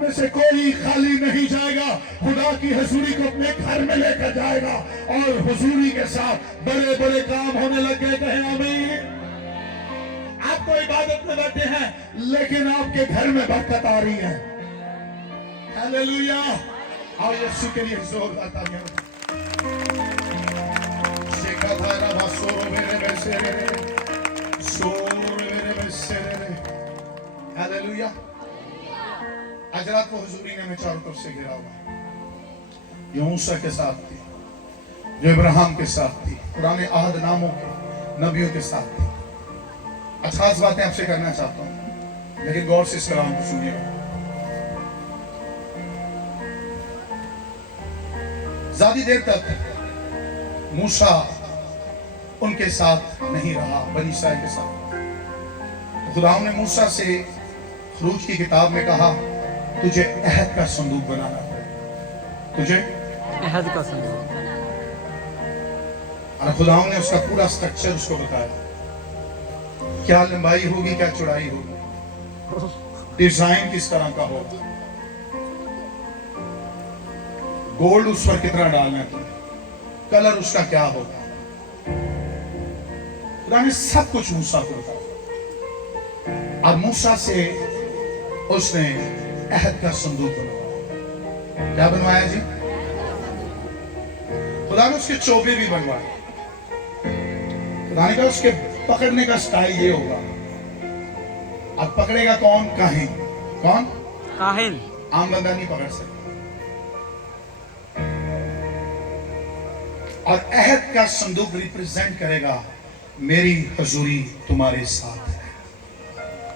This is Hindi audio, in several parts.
आप में से कोई खाली नहीं जाएगा, खुदा की हुजूरी को अपने घर में लेकर जाएगा और हुजूरी के साथ बड़े बड़े काम होने लग गए। कहें आमीन। आप तो इबादत में बैठे हैं लेकिन आपके घर में बरकत आ रही है। हालेलुया। और यीशु के लिए जोरदार तालियां। हालेलुया। आज रात को हुजूरी ने हमें चारों तरफ से घिरा हुआ। जो मूसा के साथ थी, जो इब्राहिम के साथ थी, पुराने आहद नामों के नबियों के साथ थी। आज खास बातें आपसे करना चाहता हूं, लेकिन गौर से इस कलाम को सुनिएगा। ज्यादा देर तक मूसा उनके साथ नहीं रहा, बनी इस्राएल के साथ। तो खुदा ने मूसा से खरूज की किताब में कहा, तुझे अहद का संदूक बनाना पड़ेगा, तुझे अहद का संदूक। और खुदा ने उसका पूरा स्ट्रक्चर उसको बताया, क्या लंबाई होगी, क्या चौड़ाई होगी, डिजाइन किस तरह का होगा, गोल्ड उस पर कितना डालना है, कलर उसका क्या होगा। खुदा ने सब कुछ मूसा को बताया। और मूसा से उसने अहद का संदूक बनवाया। क्या बनवाया जी? खुदा ने उसके चोबे भी बनवाए। खुदा ने कहा उसके पकड़ने का स्टाइल ये होगा। अब पकड़ेगा कौन? काहिन। कौन? काहिन। आम बंदा नहीं पकड़ सकता। और अहद का संदूक रिप्रेजेंट करेगा, मेरी हुजूरी तुम्हारे साथ है।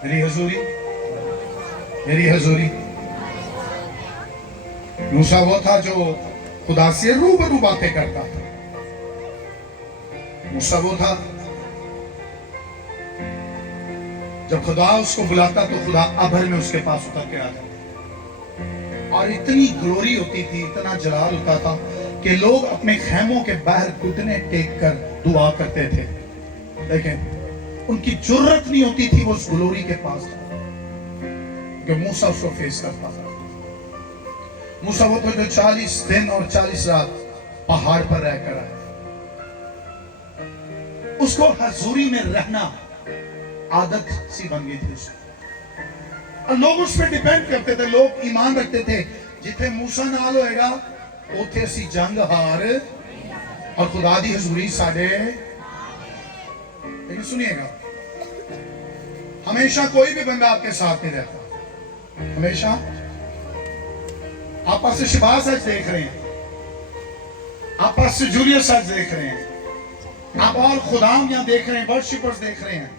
मेरी हुजूरी, मेरी हुजूरी। मूसा वो था जो खुदा से रूबरू बातें करता था। मूसा वो था जब खुदा उसको बुलाता तो खुदा अभर में उसके पास उतर के आ जाता। और इतनी ग्लोरी होती थी, इतना जलाल होता था कि लोग अपने खेमों के बाहर घुटने टेक कर दुआ करते थे, लेकिन उनकी जुर्रत नहीं होती थी वो उस ग्लोरी के पास कि मूसा उसको फेस करता था। मूसा वो तो जो 40 दिन और 40 रात पहाड़ पर रहकर आया। उसको हुजूरी में रहना आदत सी बन गई थी उसको, और लोग उस पर डिपेंड करते थे, लोग ईमान रखते थे जिथे मूसा नाल होएगा उथे असी जंग हार और खुदा दी हुजूरी साडे। लेकिन सुनिएगा, हमेशा कोई भी बंदा आपके साथ नहीं रहता। हमेशा आप पास से शिबाज आज देख रहे हैं, आप पास से जूलियस आज देख रहे हैं, आप और खुदाम यहां देख रहे हैं, वर्शिपर्स देख रहे हैं,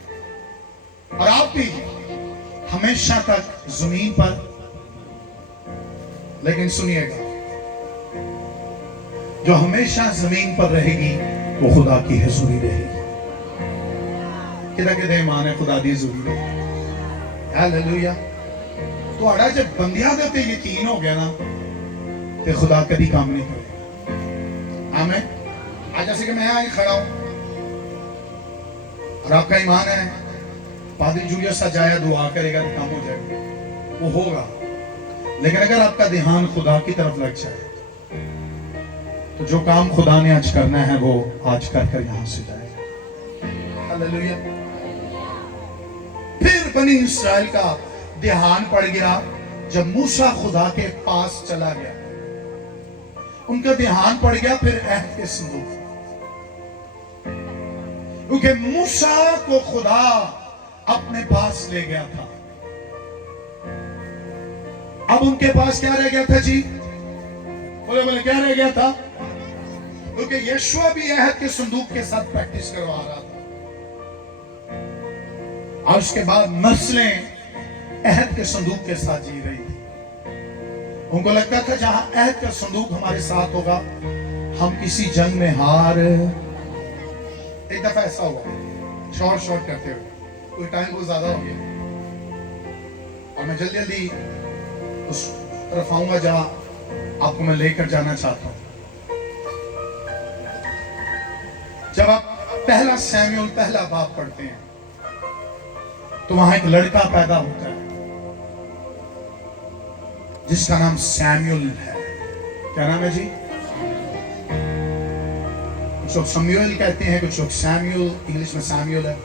और आप भी हमेशा तक जमीन पर। लेकिन सुनिएगा, जो हमेशा जमीन पर रहेगी वो खुदा की हुजूरी रहेगी। किदा ईमान है खुदा दी हुजूरी रहेगी। हालेलुया। तुहाड़ा जब बंदियां दे उत्ते यकीन हो गया ना ते खुदा कभी काम नहीं करेगा। आमीन। आज जैसे कि मैं यहाँ खड़ा हूं और आपका ईमान है पादरी जूलियस सा जाया दुआ करेगा तो काम हो जाएगा, वो होगा। लेकिन अगर आपका ध्यान खुदा की तरफ लग जाए तो जो काम खुदा ने आज करना है वो आज कर यहां से जाएगा। हालेलुया। फिर बनी इस्राएल का ध्यान पड़ गया जब मूसा खुदा के पास चला गया, उनका ध्यान पड़ गया फिर अहद के संदूक, क्योंकि मूसा को खुदा अपने पास ले गया था। अब उनके पास क्या रह गया था जी? बोले बोले क्या रह गया था? क्योंकि यीशुआ भी अहद के संदूक के साथ प्रैक्टिस करवा रहा था, और उसके बाद नस्लें अहद के संदूक के साथ जी रही थी। उनको लगता था जहां अहद का संदूक हमारे साथ होगा हम किसी जंग में हार। एक दफा ऐसा हुआ, शॉर्ट करते हुए, कोई टाइम बहुत ज्यादा हो गया और मैं जल्दी जल्दी उस तरफ आऊंगा जहां आपको मैं लेकर जाना चाहता हूं। जब आप पहला सैमुएल पहला बाब पढ़ते हैं तो वहां एक लड़का पैदा होता है। जिसका नाम सैमुअल है। क्या नाम है जी? कुछ लोग सैमुअल कहते हैं, कुछ लोग सैमुअल, इंग्लिश में सैमुअल है।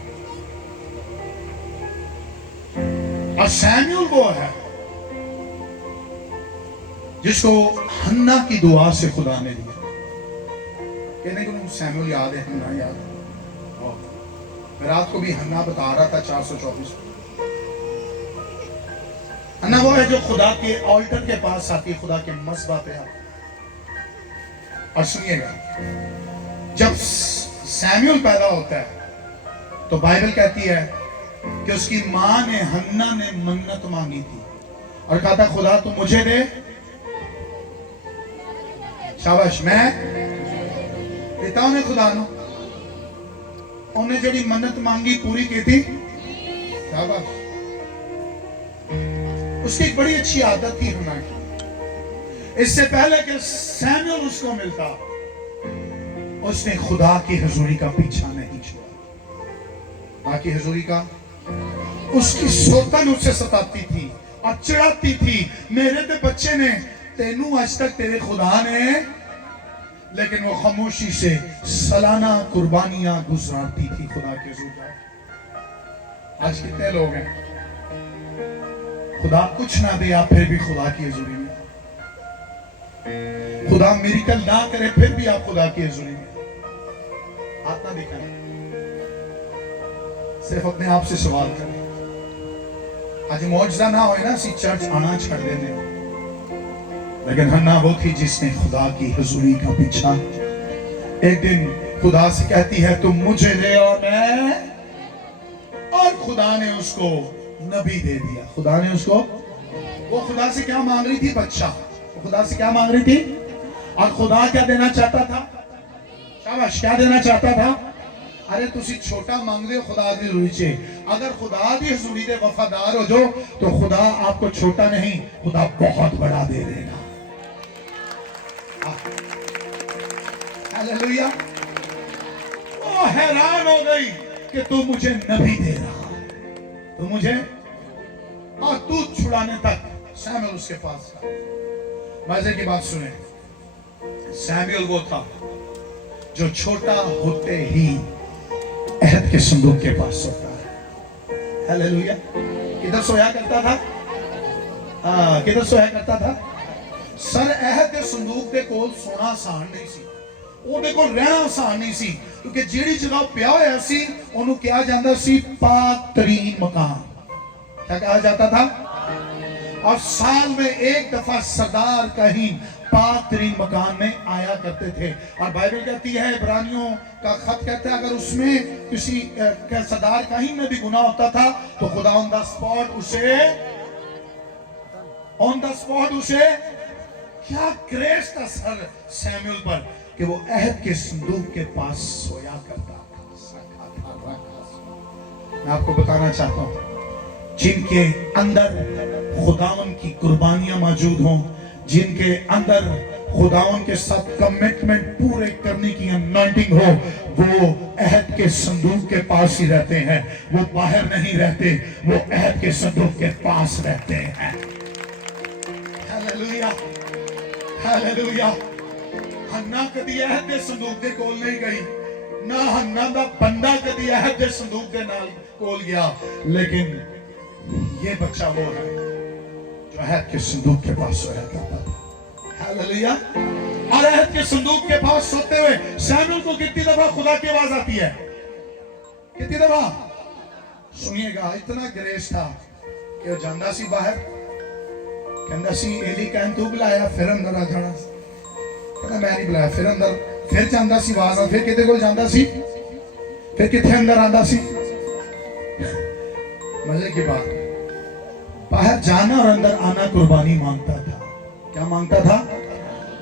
और सैमुअल वो है जिसको हन्ना की दुआ से खुदा ने दिया। कहने को सैमुअल याद है, हन्ना याद है। रात को भी हन्ना बता रहा था 424। हन्ना वो है जो खुदा के ऑल्टर के पास आती है, खुदा के मस्बा पे आती। और सुनिएगा, जब सैमुअल पैदा होता है तो बाइबल कहती है कि उसकी मां ने, हन्ना ने मन्नत मांगी थी और कहा था खुदा तू मुझे दे। शाबाश, मैं देता हूं खुदा नो। उन्हें जड़ी मन्नत मांगी पूरी की थी। शाबाश। उसकी एक बड़ी अच्छी आदत थी हन्ना की। इससे पहले कि सैमुअल उसको मिलता, उसने खुदा की हजूरी का पीछा नहीं छोड़ा। बाकी हजूरी का, उसकी सोतन उसे सताती थी और चिढ़ाती थी, मेरे ते बच्चे ने तेनू आज तक तेरे खुदा ने, लेकिन वो खामोशी से सालाना कुर्बानियां गुजारती थी खुदा के हजूर। आज कितने लोग हैं खुदा कुछ ना दे आप फिर भी खुदा की हजूरी में, खुदा मिरेकल ना करे फिर भी आप खुदा की हजूरी में हाथ ना दिखाएं। सिर्फ अपने आप से सवाल करें, आज मौजूदा ना हो ना सी चर्च आना छोड़ देने, लेकिन हन्ना वो थी जिसने खुदा की हजूरी का पीछा। एक दिन खुदा से कहती है तुम मुझे दे और मैं, और खुदा ने उसको नबी दे दिया। खुदा ने उसको, वो खुदा से क्या मांग रही थी? बच्चा। वो खुदा से क्या मांग रही थी? और खुदा क्या देना चाहता था? शाबाश, क्या देना चाहता था? अरे तुसी छोटा मांगते हो खुदा दी हजूरी से, अगर खुदा दी हजूरी दे वफादार हो जाओ तो खुदा आपको छोटा नहीं, खुदा बहुत बड़ा दे देगा। हालेलुया। वो हैरान हो गई कि तू मुझे नबी दे रहा, तू मुझे, और तू छुड़ाने तक सैमुअल उसके पास था। मजे की बात सुने, सैमुअल वो था जो छोटा होते ही अहद के संदूक के पास सोता है। हालेलुया। किधर सोया करता था? किधर सोया करता था? सर अहद के संदूक के कोल सोना आसान नहीं सी, ਉਹਦੇ ਕੋਲ ਰਹਿਣਾ ਆਸਾਨ ਨਹੀਂ ਸੀ, क्योंकि ਜਿਹੜੀ जगह ਪਿਆ ਹੋਇਆ ਸੀ ਉਹਨੂੰ ਕਿਹਾ ਜਾਂਦਾ ਸੀ पाक तरीन मकान। क्या कहा जाता था? और साल में एक दफा सरदार कहीं पाक तरीन मकान में आया करते थे। और बाइबल कहती है, इब्रानियों का खत कहता है, अगर उसमें किसी सरदार कहीं में भी गुनाह होता था तो खुदा ऑन द स्पॉट उसे क्या ग्रेस था सर सैमुअल पर कि वो अहद के संदूक के पास सोया करता था। मैं आपको बताना चाहता हूं, जिनके अंदर खुदावन की कुर्बानियां मौजूद हों, जिनके अंदर खुदावन के साथ कमिटमेंट पूरे करने की अनॉइंटिंग हो, वो अहद के संदूक के पास ही रहते हैं। वो बाहर नहीं रहते, वो अहद के संदूक के पास रहते हैं। Hallelujah, hallelujah. हन्ना कदी अहद के संदूक के कोल नहीं गई, ना हन्ना दा बंदा कदी अहद के संदूक के नाल कोल गया, लेकिन ये बच्चा वो है जो अहद के संदूक के पास सोया करता था। हालेलुया। और अहद के संदूक के पास सोते हुए सैमुअल को कितनी दफा खुदा की आवाज आती है? कितनी दफा? सुनिएगा, इतना ग्रेस था कि वो जांदा सी बाहर, कहंदा सी एली कहन तू बुलाया, फिर अंदर आ जाना, कहता मैं नहीं बुलाया, फिर अंदर, फिर जांदा सी आवाज, फिर किते कोल जांदा सी, फिर किथे अंदर आंदा सी। मजे की बात, बाहर जाना और अंदर आना कुर्बानी मांगता था। क्या मांगता था?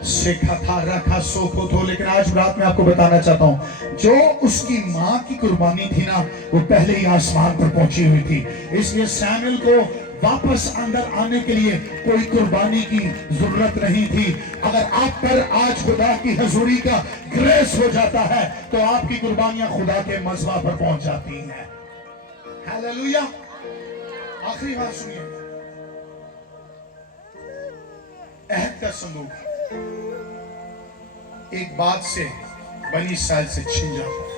सीखा था, रखा सोखो तो। लेकिन आज रात में आपको बताना चाहता हूं, जो उसकी मां की कुर्बानी थी ना, वो पहले ही आसमान पर पहुंची हुई थी। इसलिए सैमुअल को वापस अंदर आने के लिए कोई कुर्बानी की जरूरत नहीं थी। अगर आप पर आज खुदा की हजूरी का ग्रेस हो जाता है तो आपकी कुर्बानियां खुदा के मज़बा पर पहुंच जाती हैं। हालेलुया। आखिरी बात सुनिए, अहद का संदूक एक बात से बनी इस्राइल से छिन जाता है।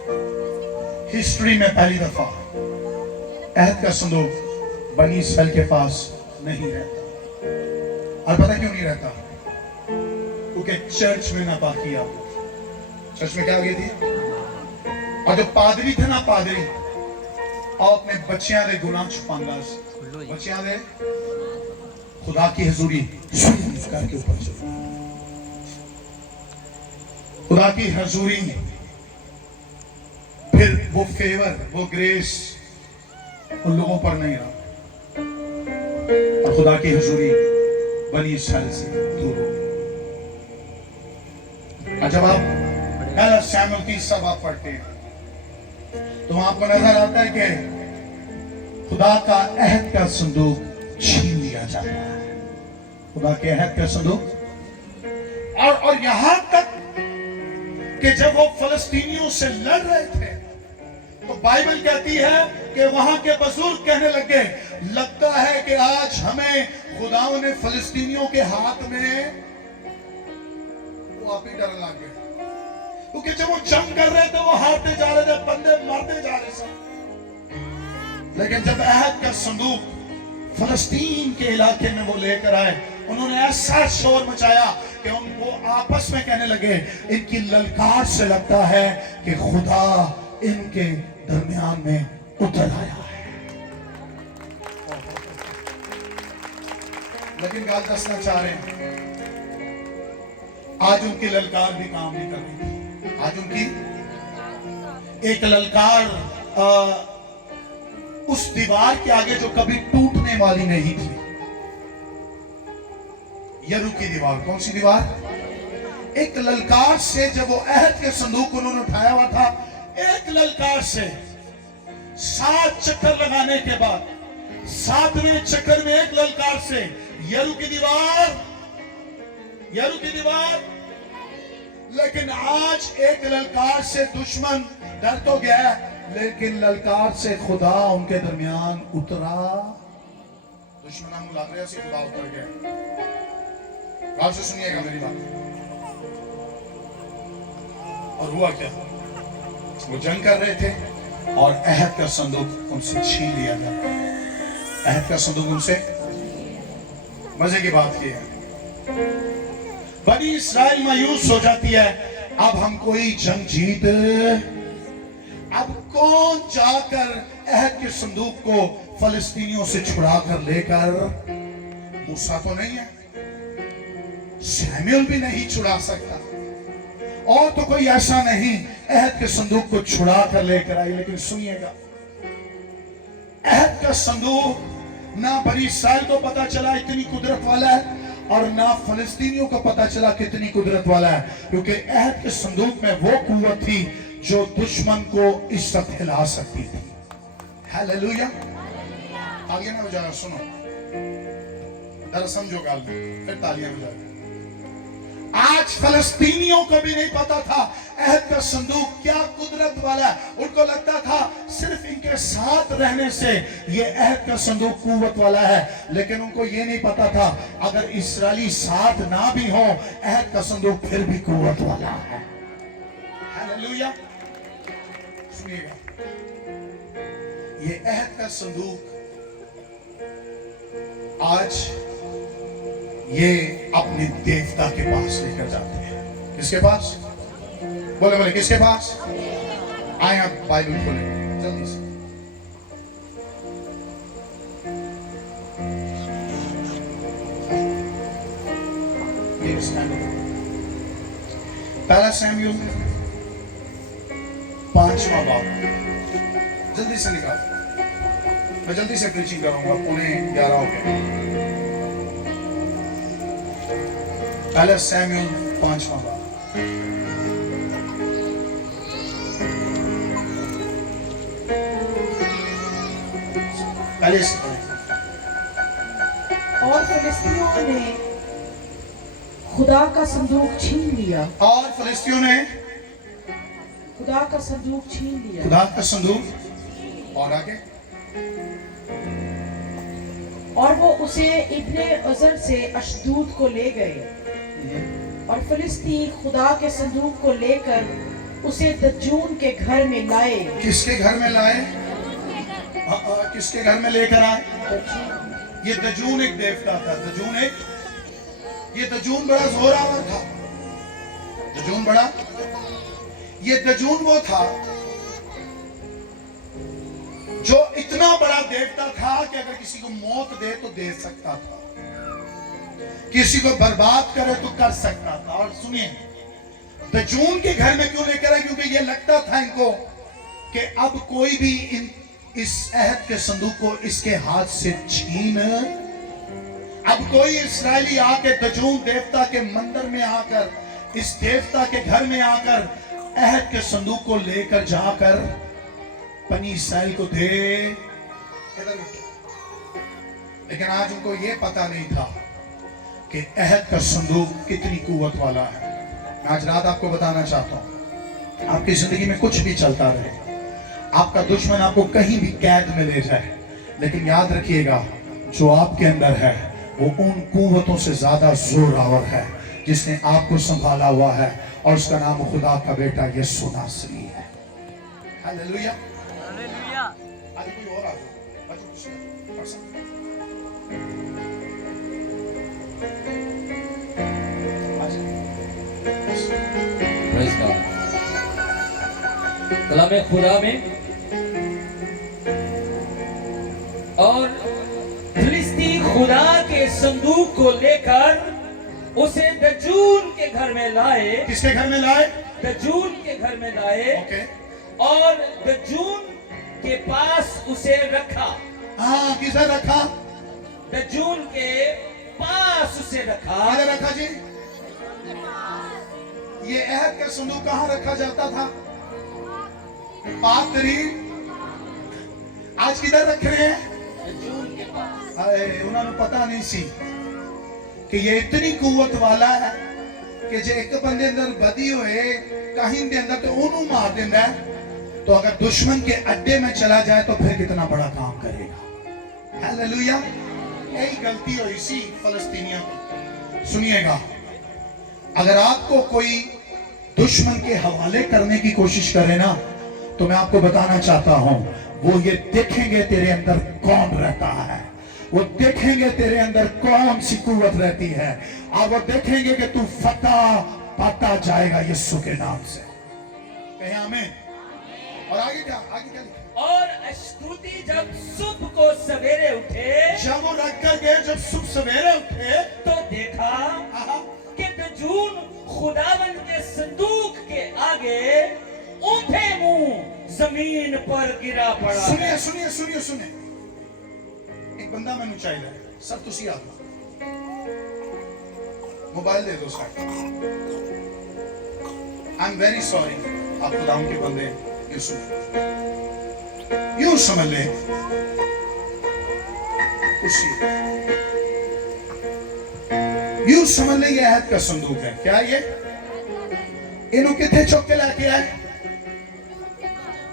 हिस्ट्री में पहली दफा अहद का संदूक बनी इस्राइल के पास नहीं रहता। और पता क्यों नहीं रहता? क्योंकि चर्च में नापाकी आ गई। चर्च में क्या हो गई थी? और जो पादरी थे ना, पादरी और अपने बच्चियां दे गुनाह छुपांगा, बच्चियां दे खुदा की हजूरी करके ऊपर चलो। खुदा की हजूरी, फिर वो फेवर, वो ग्रेस उन लोगों पर नहीं रहा और खुदा की हजूरी बनी इस्राइल से दूर हो गई। और जब आप पहला शमूएल 30 आप पढ़ते हैं तो आपको नजर आता है कि खुदा का अहद का संदूक छीन लिया जाता है। खुदा के अहद का संदूक और यहां तक कि जब वो फलस्तीनियों से लड़ रहे थे तो बाइबल कहती है कि वहां के बुजुर्ग कहने लगे, लगता है कि आज हमें खुदाओं ने फलस्तीनियों के हाथ में वो आप ही डर लग गए, क्योंकि जब वो जंग कर रहे थे वो हारते जा रहे थे, बंदे मारते जा रहे थे। लेकिन जब अहद का संदूक फलस्तीन के इलाके में वो लेकर आए, उन्होंने ऐसा शोर मचाया कि उनको आपस में कहने लगे, इनकी ललकार से लगता है कि खुदा इनके दरमियान में उतर आया है। लेकिन गाल दसना चाह रहे हैं, आज उनकी ललकार भी काम नहीं कर रही। आज उनकी एक ललकार उस दीवार के आगे जो कभी टूटने वाली नहीं थी, यरू की दीवार। कौन सी दीवार? एक ललकार से जब वो अहद के संदूक उन्होंने उठाया हुआ था, एक ललकार से 7 चक्कर लगाने के बाद 7वें चक्कर में एक ललकार से यरू की दीवार। लेकिन आज एक ललकार से दुश्मन डर तो गया, लेकिन ललकार से खुदा उनके दरमियान उतरा। दुश्मन लग रहे से खुदा उतर गया। गौर से सुनिएगा मेरी बात। और हुआ क्या? वो जंग कर रहे थे और अहद का संदूक उनसे छीन लिया गया। अहद का संदूक उनसे, मजे की बात की है, बनी इस्राइल मायूस हो जाती है। अब हम कोई जंग जीत, अब कौन जाकर अहद के संदूक को फलस्तीनियों से छुड़ा कर लेकर? मूसा तो नहीं है, शमूएल भी नहीं छुड़ा सकता, और तो कोई ऐसा नहीं अहद के संदूक को छुड़ा कर लेकर आई। लेकिन सुनिएगा, अहद का संदूक ना बनी इस्राइल को पता चला इतनी कुदरत वाला है, और ना फलस्तीनियों को पता चला कितनी कुदरत वाला है, क्योंकि अहद के संदूक में वो कुव्वत थी जो दुश्मन को इज्जत हिला सकती थी। हालेलुया। तालियां ना बजाना, सुनो, दर समझो गाल में, फिर तालियां बजाओ। आज फलस्तीनियों को भी नहीं पता था अहद का संदूक क्या कुदरत वाला है। उनको लगता था सिर्फ इनके साथ रहने से ये अहद का संदूक कुव्वत वाला है, लेकिन उनको ये नहीं पता था अगर इस्राएली साथ ना भी हो, अहद का संदूक फिर भी कुव्वत वाला है। हालेलुया। सुनिएगा, ये अहद का संदूक आज ये अपने देवता के पास लेकर जाते हैं। किसके पास? बोले बोले किसके पास? आए आप बाइबल खोले जल्दी से। पहला शमूएल 5वां बाब, जल्दी से निकाल। मैं जल्दी से प्रीचिंग करूंगा, 11:15 हो गया। पहला शमूएल 5वां बाब। पहले से और फिलिस्तीनियों ने खुदा का संदूक छीन लिया। और फिलिस्तीनियों ने खुदा का संदूक छीन लिया। खुदा का संदूक। और आगे और वो उसे इब्ने अजर से अशदूद को ले गए और फिलिस्ती खुदा के संदूक को लेकर उसे दजून के घर में लाए। किसके घर में लाए? किसके घर में लेकर आए? ये दजून एक देवता था। ये दजून बड़ा जोरावर था। ये दजून वो था जो इतना बड़ा देवता था कि अगर किसी को मौत दे तो दे सकता था, किसी को बर्बाद करे तो कर सकता था। और सुनिए, दजून के घर में क्यों लेकर आए? क्योंकि ये लगता था इनको कि अब कोई भी इस अहद के संदूक को इसके हाथ से छीन, अब कोई इस्राएली आके दजून देवता के मंदिर में आकर, इस देवता के घर में आकर अहद के संदूक को लेकर जाकर बनी इस्राएल को दे। लेकिन आज उनको यह पता नहीं था कि अहद का संदूक कितनी कुव्वत वाला है। मैं आज रात आपको बताना चाहता हूं, आपकी जिंदगी में कुछ भी चलता रहे, आपका दुश्मन आपको कहीं भी कैद में ले जाए, लेकिन याद रखिएगा जो आपके अंदर है वो उन कुव्वतों से ज्यादा जोरावर है जिसने आपको संभाला हुआ है, और उसका नाम खुदा का बेटा यीशु नासरी है। हालेलुया। हालेलुया। आज कोई और आ जाओ, पढ़ सकते हैं। Praise God. कलामे खुदा में और फिलिस्ती खुदा के संदूक को लेकर उसे दजून के घर में लाए। किसके घर में लाए? दजून के घर में लाए। ओके। और दजून के पास उसे रखा। हाँ, किसे रखा? दजून के पास उसे रखा। किधर रखा जी? ये अहद का संदूक कहाँ रखा जाता था? पाक तरीन। आज किधर रख रहे हैं? दजून के पास। अरे उन्होंने पता नहीं सी कि ये इतनी कुव्वत वाला है कि जे एक बंदे अंदर बदी हुए कहीं के अंदर तो उन्हों मार देता है, तो अगर दुश्मन के अड्डे में चला जाए तो फिर कितना बड़ा काम करेगा। हालेलुया। यही गलती हुई सी फलस्तीनियों को। सुनिएगा, अगर आपको कोई दुश्मन के हवाले करने की कोशिश करे ना, तो मैं आपको बताना चाहता हूं, वो ये देखेंगे तेरे अंदर कौन रहता है, वो देखेंगे तेरे अंदर कौन सी कुव्वत रहती है, और वो देखेंगे कि तू फतह पाता जाएगा यीशु के नाम से। कहें आमीन। और आगे क्या लिखा? और अश्कुती जब सुबह को सवेरे उठे, जब वो रख कर गए, जब सुबह सवेरे उठे तो देखा कि दजून खुदावंद के संदूक के आगे ऊंधे मुंह जमीन पर गिरा पड़ा। सुनिए सुनिए सुनिए सुनिए, एक बंदा मैंने चाहिए सर, तुसी आ मोबाइल दे दो sir. I am very sorry. आप खुदाम के बंदे यूसुफ, यूं समझ ले, यूं समझ ले ये अहद का संदूक है। क्या ये इन्हों कितने चौके लाके आए?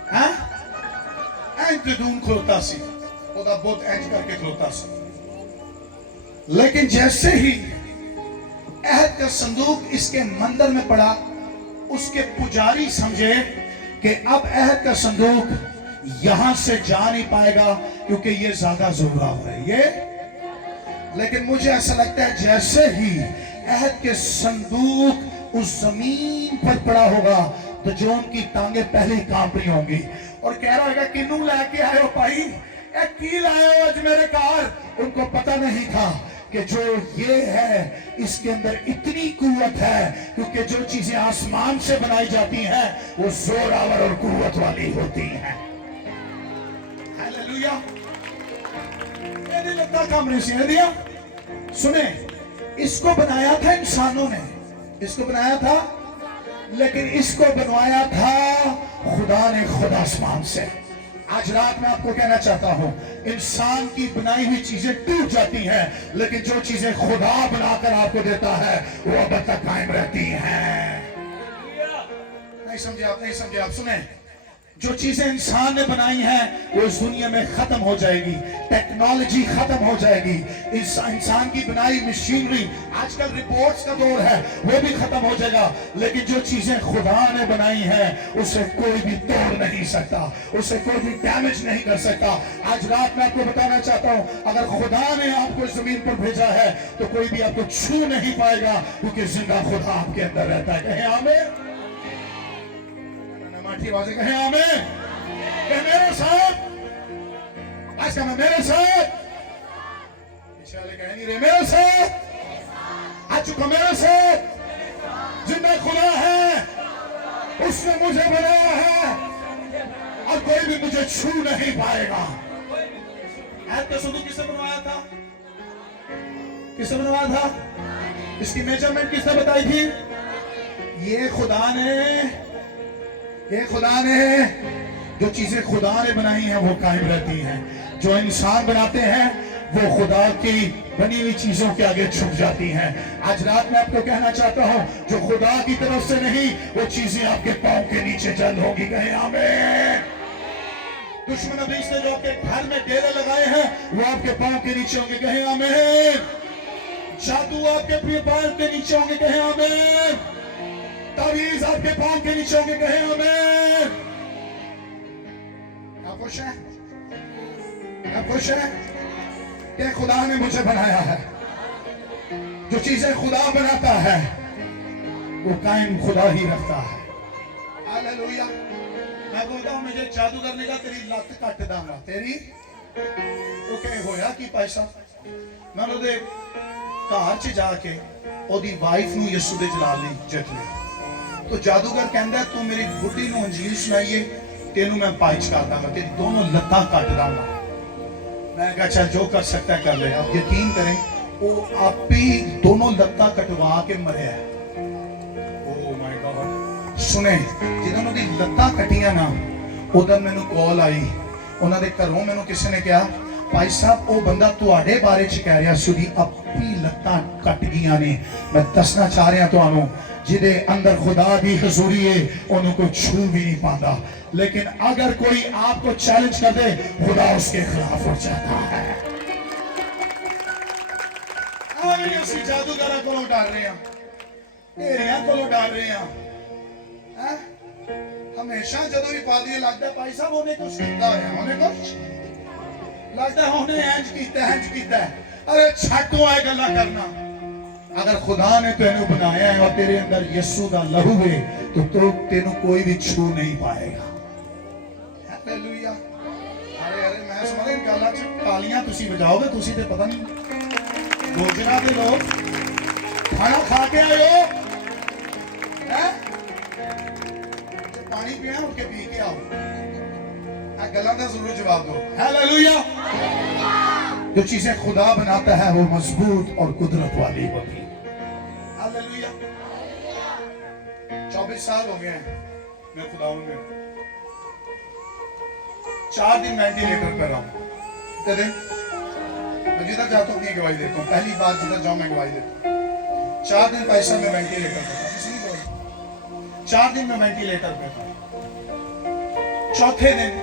हाँ, एंड दून खलोता सी, ओदा बहुत एंज करके खलोता सी। लेकिन जैसे ही अहद का संदूक इसके मंदिर में पड़ा, उसके पुजारी समझे कि अब अहद का संदूक यहां से जा नहीं पाएगा क्योंकि ये ज्यादा जोरावर है ये। लेकिन मुझे ऐसा लगता है जैसे ही अहद के संदूक उस जमीन पर पड़ा होगा, तो जोन की टांगे पहले ही कांप रही होंगी और कह रहा होगा किन्नू लेके आए हो भाई, की लाए हो आज मेरे कार। उनको पता नहीं था कि जो ये है इसके अंदर इतनी कुव्वत है, क्योंकि जो चीजें आसमान से बनाई जाती हैं वो जोरावर और कुव्वत वाली होती हैं। हालेलुया। ये नहीं लगता कमरे से दिया। सुने, इसको बनाया था इंसानों ने, इसको बनाया था, लेकिन इसको बनवाया था खुदा ने, खुद आसमान से। आज रात में आपको कहना चाहता हूं, इंसान की बनाई हुई चीजें टूट जाती हैं, लेकिन जो चीजें खुदा बनाकर आपको देता है वो अब तक कायम रहती हैं। नहीं समझे आप, नहीं समझे आप। सुने, जो चीजें इंसान ने बनाई हैं वो इस दुनिया में खत्म हो जाएगी, टेक्नोलॉजी खत्म हो जाएगी, इस इंसान की बनाई मशीनरी, आजकल रिपोर्ट्स का दौर है, वो भी खत्म हो जाएगा। लेकिन जो चीजें खुदा ने बनाई हैं उसे कोई भी तोड़ नहीं सकता, उसे कोई भी डैमेज नहीं कर सकता। आज रात में आपको बताना चाहता हूं, अगर खुदा ने आपको इस जमीन पर भेजा है तो कोई भी आपको छू नहीं पाएगा, क्योंकि जिंदा खुदा आपके अंदर रहता है। कहें आमीन। माठी आवाज़ें कहें आमीन। कहें मेरे साथ। आज का मेरे साथ। पीछे वाले कह नहीं रहे मेरे साथ। आज चुका मेरे साथ। जिंदा खुदा है, उसने मुझे बनाया है और कोई भी मुझे छू नहीं पाएगा। ऐत का संदूक किसने बनवाया था? किसने बनवाया था? इसकी मेजरमेंट किसने बताई थी? ये खुदा ने जो चीजें खुदा ने बनाई हैं वो कायम रहती हैं। जो इंसान बनाते हैं वो खुदा की बनी हुई चीजों के आगे झुक जाती हैं। आज रात में आपको कहना चाहता हूं, जो खुदा की तरफ से नहीं वो चीजें आपके पांव के नीचे जल होगी। कहें आमीन। दुश्मन अभी से जो आपके घर में डेरे लगाए हैं वो आपके पांव के नीचे होंगे। कहें आमीन। जादू आपके पांव के नीचे होंगे। कहें आमीन। तावीज आपके पांव के नीचे होंगे। कहें आमीन। आप खुश हैं? आप खुश हैं कि खुदा ने मुझे बनाया है? जो चीजें खुदा बनाता है वो कायम खुदा ही रखता है। हालेलुया। मैं बोलता हूं मुझे जादू करने का तेरी लत कट दांगा। तेरी तो कहे होया कि पैसा मैं ਉਹਦੇ ਘਰ ਚ ਜਾ ਕੇ ਉਹਦੀ ਵਾਈਫ ਨੂੰ ਯਿਸੂ ਦੇ ਜਲਾਲ ਲਈ ਜਿੱਤ ਲਿਆ। तो जादूगर कहता है तू मेरी बुढ़ी ਨੂੰ अंजीर सुनाइए, तेनू मैं पाइच कर दांगा, तेरी दोनों लत्तां कट दांगा। मैं कहा चल जो कर सकता है कर ले। आप यकीन करें वो आप ही दोनों लत्तां कटवा के मरिया। Oh my God. सुने जिन्होंने दी लत्तां कटियां ना उधर मैनू कॉल आई, उन्हां दे घरों मैनू किसी ने कहा भाई साहब वो बंदा तुहाडे बारे च कह रहा सी दी अपनी लत्तां कट गईयां ने। मैं दसना चाह रहा तुहानू जिदे अंदर खुदा की हजूरी है उन्होंने कोई छू भी नहीं पाता। लेकिन अगर कोई आपको चैलेंज कर दे खुदा उसके खिलाफ उठ जाता है। ਅਸੀਂ ਜਾਦੂਗਰਾਂ ਕੋਲੋਂ ਡਰ ਰਹੇ ਹਾਂ, ਢੇਰੀਆਂ ਕੋਲੋਂ ਡਰ ਰਹੇ ਹਾਂ। ਹਮੇਸ਼ਾ ਜਦੋਂ ਵੀ ਪਾਦਰੀ ਲੱਗਦਾ ਭਾਈ ਸਾਹਿਬ ਉਹਨੇ ਕੁਝ ਕੀਤਾ ਹੋਇਆ, ਉਹਨੇ ਕੁਝ लगता है उन्हें इंज कीता है। अरे छाटो है गल्ला करना। अगर खुदा ने तेनू बनाया है और तेरे अंदर यीशु का लहू है तो तेनू कोई भी छू नहीं पाएगा। हालेलुया। अरे मैं समझ इन गल्लां च तालियां तुसी बजाओगे, तुसी ते पता नहीं दो जना दे लोग खाना खा के आए हो हैं, पानी पिया उठ के पी के आओ। गल्लां दा जरूर जवाब दो। हालेलुया। जो चीजें खुदा बनाता है वो मजबूत और कुदरत वाली होती है। हालेलुया। 24 साल हो गए हैं मैं खुदा में 4 दिन वेंटिलेटर पर रहा हूं। कितने दिन? मैं जिधर जाता हूं अपनी गवाही देता हूं। पहली बार जिधर जाऊं मैं गवाही देता हूं। 4 दिन पैसा में वेंटिलेटर पर था। 4 दिन में वेंटिलेटर पे था। चौथे दिन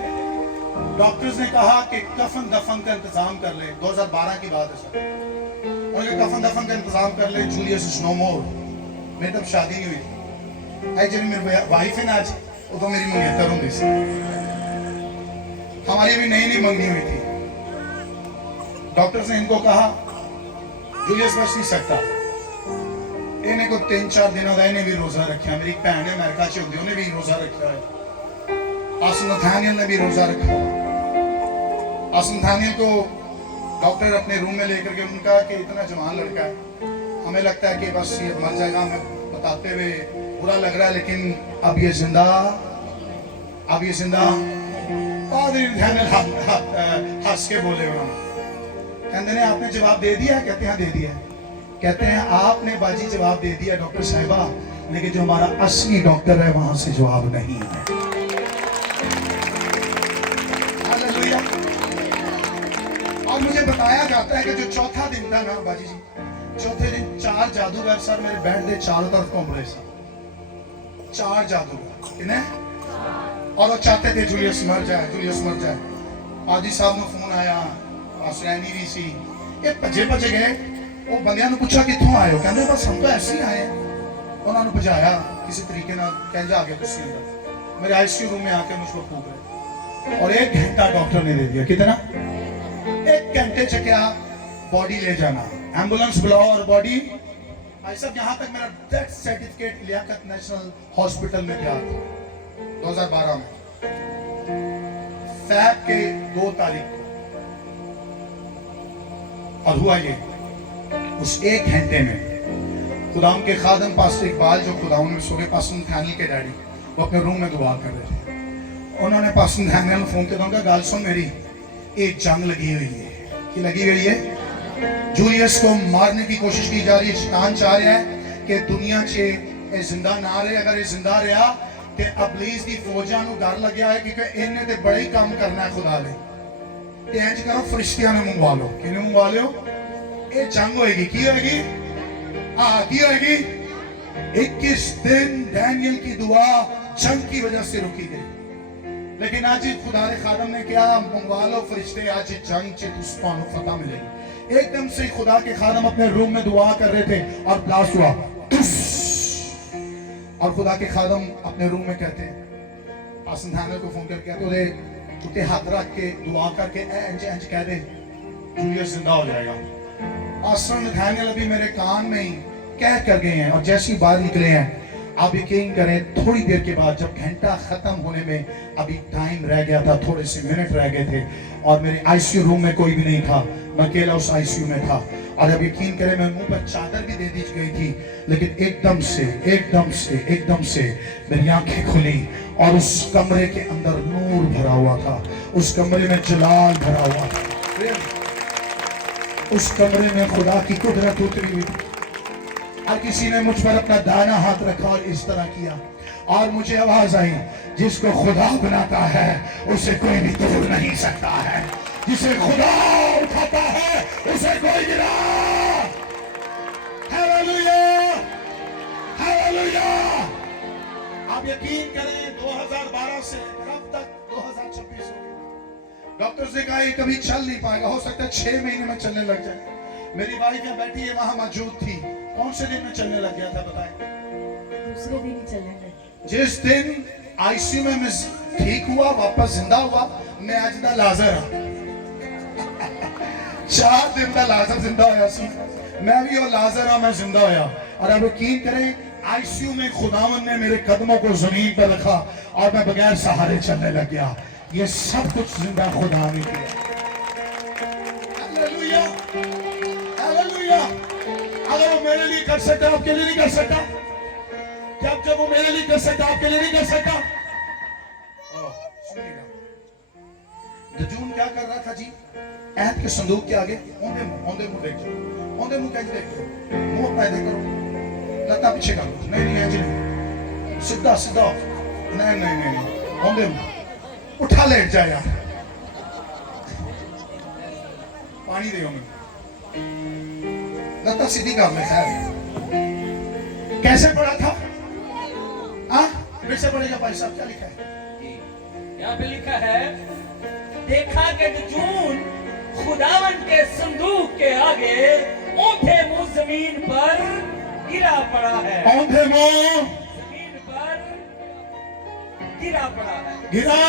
डॉक्टर्स ने कहा कि कफन दफन का इंतजाम कर ले। 2012 की बात है सर। उन्होंने कफन दफन का इंतजाम कर ले, जूलियस इज नो मोर। मेरी तब शादी नहीं हुई थी। एक्चुअली मेरी वाइफ है ना आज, वो तो मेरी मंगेतर होंगी सी। हमारी अभी नई नई मंगनी हुई थी। डॉक्टर्स ने इनको कहा जूलियस बच नहीं सकता। इन्हें को 3-4 दिनों का इन्हें भी रोजा रखा। मेरी भैन अमेरिका च होंगी, उन्हें भी रोजा रखा है। पास्टर नथानियल ने भी रोजा रखा। पास्टर नथानियल को डॉक्टर अपने रूम में लेकर के उनका कि इतना जवान लड़का है, हमें लगता है कि बस ये मर जाएगा। हमें बताते हुए बुरा लग रहा है लेकिन अब ये जिंदा। पादरी नथानियल हंस के बोले उन्होंने, कहते ने आपने जवाब दे दिया? कहते हैं दे दिया। कहते हैं आपने बाजी जवाब दे दिया डॉक्टर साहिबा, लेकिन जो हमारा असली डॉक्टर है वहां से जवाब नहीं है। और मुझे बताया जाता है कि जो चौथा दिन था ना बाजी जी, चौथे दिन 4 जादूगर सर मेरे बेड के चारों तरफ घूम रहे सर। 4 जादूगर। कितने? और वो चाहते थे जूलियस मर जाए, जूलियस मर जाए। आदि साहब ने फोन आया, आसरैनी भी सी, ये भजे भजे गए। वो बंदियां ने पूछा कितों आए हो, कहते बस हम तो ऐसे ही आए हैं। उन्होंने भजाया किसी तरीके ना, कह जा गया तुसी अंदर। मेरे आईसीयू रूम में आके मुझको फूक रहे और 1 घंटा डॉक्टर ने दे दिया। कितना? 1 घंटे से क्या बॉडी ले जाना, एम्बुलेंस बुलाओ और बॉडी। भाई साहब यहाँ तक मेरा death certificate Liyaqat national hospital में गया था 2012 में, फैब के 2 तारीख को। और हुआ ये, उस 1 घंटे में खुदाम के खादम पास इकबाल, जो खुदाम में सो के पासन थानी के डैडी, वो अपने रूम में दुआ कर रहे थे। उन्होंने पासन थानी में फोन किया, गाल सुन मेरी, एक जंग लगी हुई है। कि लगी हुई है? जूलियस को मारने की कोशिश की जा रही है। शैतान चाह रहा है कि दुनिया चे ये जिंदा ना रहे। अगर ये जिंदा रहा तो अबलीस की फौजा को डर लग गया है क्योंकि इन्हें तो बड़ा ही काम करना है खुदा ने। ते इंज करो, फरिश्तियां ने मंगवा लो। किन्हें मंगवा लो? ये जंग होएगी। की होएगी? की होएगी? 21 दिन डैनियल की दुआ जंग की वजह से रुकी गई। लेकिन आज खुदा ने खादम ने क्या मंगवा लो फरिश्ते, आज जंग चे तुस्तान फतह मिलेगी। एकदम से खुदा के खादम अपने रूम में दुआ कर रहे थे और ब्लास्ट हुआ, और खुदा के खादम अपने रूम में कहते हैं, आसन थाने को फोन करके कहते उते हाथ रख के दुआ करके इंज इंज कह दे, जूलियस जिंदा हो जाएगा। आसन थाने अभी मेरे कान में ही कह कर गए हैं और जैसे ही बाहर निकले हैं, आप यकीन करें थोड़ी देर के बाद, जब घंटा खत्म होने में अभी टाइम रह गया था, थोड़े से मिनट रह गए थे और मेरे आईसीयू रूम में कोई भी नहीं था, मैं अकेला उस आईसीयू में था। और अब यकीन करें मैं मुंह पर चादर भी दे दी गई थी, लेकिन एकदम से मेरी आंखें खुली और उस कमरे के अंदर नूर भरा हुआ था, उस कमरे में जलाल भरा हुआ था, उस कमरे में खुदा की कुदरत उतरी हुई थी। और किसी ने मुझ पर अपना दाना हाथ रखा और इस तरह किया और मुझे आवाज आई, जिसको खुदा बनाता है उसे कोई भी तोड़ नहीं सकता है, जिसे खुदा उठाता है उसे कोई गिरा। Hallelujah, hallelujah. आप यकीन करें 2012 से कब तक 2026 हो गया। डॉक्टर्स ने कहा ये कभी चल नहीं पाएगा, हो सकता है 6 महीने में चलने लग जाए। मेरी वाइफ यहाँ बैठी है, वहां मौजूद थी। कौन से दिन में चलने लग गया था बताएं? दूसरे दिन ही चलने लगे। जिस दिन आईसीयू में मैं ठीक हुआ, वापस जिंदा हुआ, मैं आज दा लाजर हां। 4 दिन का लाजर जिंदा होया सी, मैं भी वो लाजर हां, मैं जिंदा होया। और अब यकीन करें आईसीयू में खुदावन ने मेरे कदमों को जमीन पर रखा और मैं बगैर सहारे चलने लग गया। ये सब कुछ जिंदा खुदा ने किया। Hallelujah, hallelujah. अगर वो मेरे लिए कर सकता, आपके लिए नहीं कर सकता? जब वो मेरे लिए कर सकता, आपके लिए नहीं कर सकता? सुनिएगा, दजून क्या कर रहा था जी? ऐहद के संदूक के आगे औंधे मुंह देख जाओ, औंधे मुंह कैसे देख जाओ, मुंह पैदे करो, लता पीछे कर लो। नहीं ऐसे नहीं, सीधा सीधा, नहीं औंधे मुंह, उठा लेट जाए यार, पानी दे हमें, लता सीधी कर ले। खैर कैसे पढ़ा था? कैसे पढ़ेगा भाई साहब? क्या लिखा है यहाँ पे? लिखा है, देखा कि दजून खुदावन के संदूक के आगे औंधे मुंह जमीन पर गिरा पड़ा है। औंधे मुंह जमीन पर गिरा पड़ा है, गिरा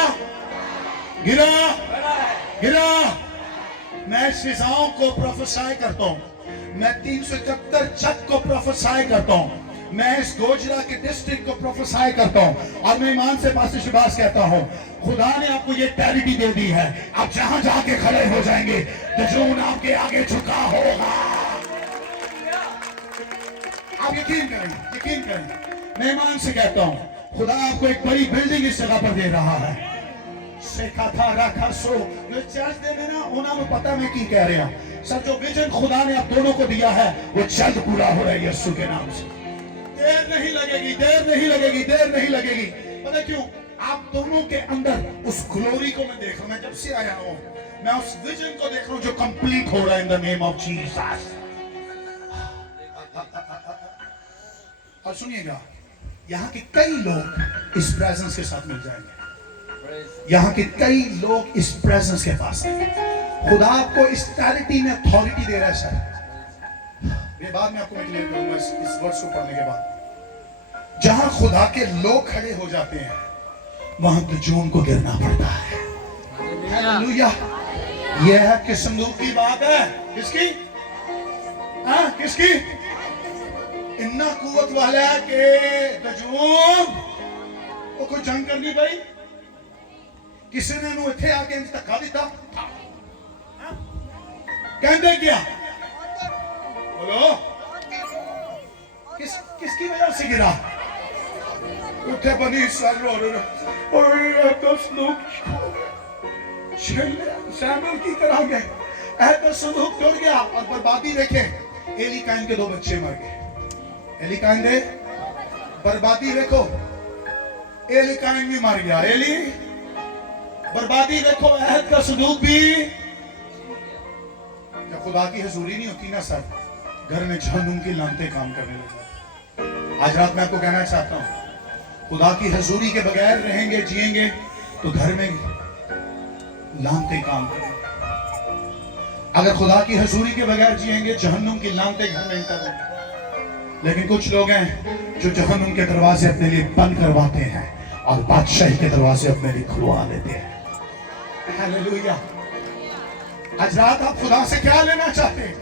गिरा पड़ा है, गिरा। मैं फिजाओं को प्रोफेसाई करता हूँ, मैं 371 छत को प्रोफेसाई करता हूँ, मैं इस गोजरा के डिस्ट्रिक्ट को प्रोफेसाई करता हूँ और मैं ईमान से पास्टर शिबास कहता हूँ, खुदा ने आपको ये टेरिटी दे दी है, आप जहां जाके खड़े हो जाएंगे, दजून आपके आगे झुका होगा। आप यकीन करें, मैं ईमान से कहता हूँ, खुदा आपको एक बड़ी बिल्डिंग इस जगह पर दे रहा है। चर्च दे देना, उन्होंने पता मैं की कह रहे हैं सर, जो विजन खुदा ने आप दोनों को दिया है वो जल्द पूरा हो रहा है यीशु के नाम से। देर नहीं लगेगी। पता क्यों? आप दोनों के अंदर उस ग्लोरी को मैं देख रहा हूं। मैं जब से आया हूं, मैं उस विजन को देख रहा हूं जो कंप्लीट हो रहा है in the name of Jesus. और सुनिएगा, यहाँ के कई लोग इस प्रेजेंस के साथ मिल जाएंगे। यहाँ के कई लोग इस प्रेजेंस के पास हैं। खुदा आपको इस क्लैरिटी में अथॉरिटी दे रहा है सर। ये बाद में आपको मैं क्लियर करूंगा इस वर्ड्स को पढ़ने के बाद। जहां खुदा के लोग खड़े हो जाते हैं वहां दजून को गिरना पड़ता है। हालेलुया। यह है कि संदूक की बात है। किसकी? हाँ, किसकी? इतना कुवत वाला है कि दजून को कोई जंग करनी पई। किसी ने नु इथे आके धक्का दिता। कहते क्या? बोलो, किसकी वजह से गिरा? उठे बनी इसराइल और शैमुएल की तरह गए। संदूक टूट गया और बर्बादी देखे। एली काइन के 2 बच्चे मर गए। एली काइन दे बर्बादी देखो। एली काइन भी मर गया। एली बर्बादी देखो। अहद का संदूक भी। जब खुदा की हजूरी नहीं होती ना सर, घर में जहन्नुम की लानतें काम करने लगती। आज रात मैं आपको कहना चाहता हूं, खुदा की हजूरी के बगैर रहेंगे, जिएंगे तो घर में लानतें काम करेंगे। अगर खुदा की हजूरी के बगैर जिएंगे, जहन्नुम की लानतें घर में एंटर होंगी। लेकिन कुछ लोग हैं जो जहन्नुम के दरवाजे अपने लिए बंद करवाते हैं और बादशाही के दरवाजे अपने लिए खुलवा लेते हैं। हालेलुया। आज रात आप खुदा से क्या लेना चाहते हैं?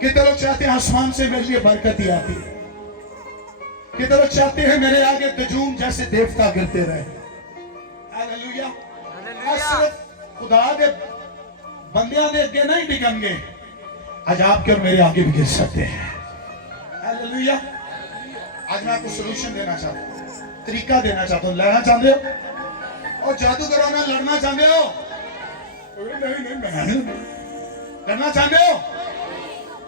कितने लोग चाहते हैं आसमान से मेरे लिए बरकती आती है? कितने लोग चाहते हैं मेरे आगे दजूम जैसे देवता गिरते रहे? हालेलुया। सिर्फ खुदा के बंदियां दे अगे नहीं टिकनगे, आज आपके और मेरे आगे भी गिर सकते हैं। हालेलुया। आज मैं आपको सोल्यूशन देना चाहता हूं, तरीका देना चाहता हूं। लड़ना चाहते हो और जादूगरों में लड़ना चाहते हो? नहीं, मैं लड़ना चाहते हो?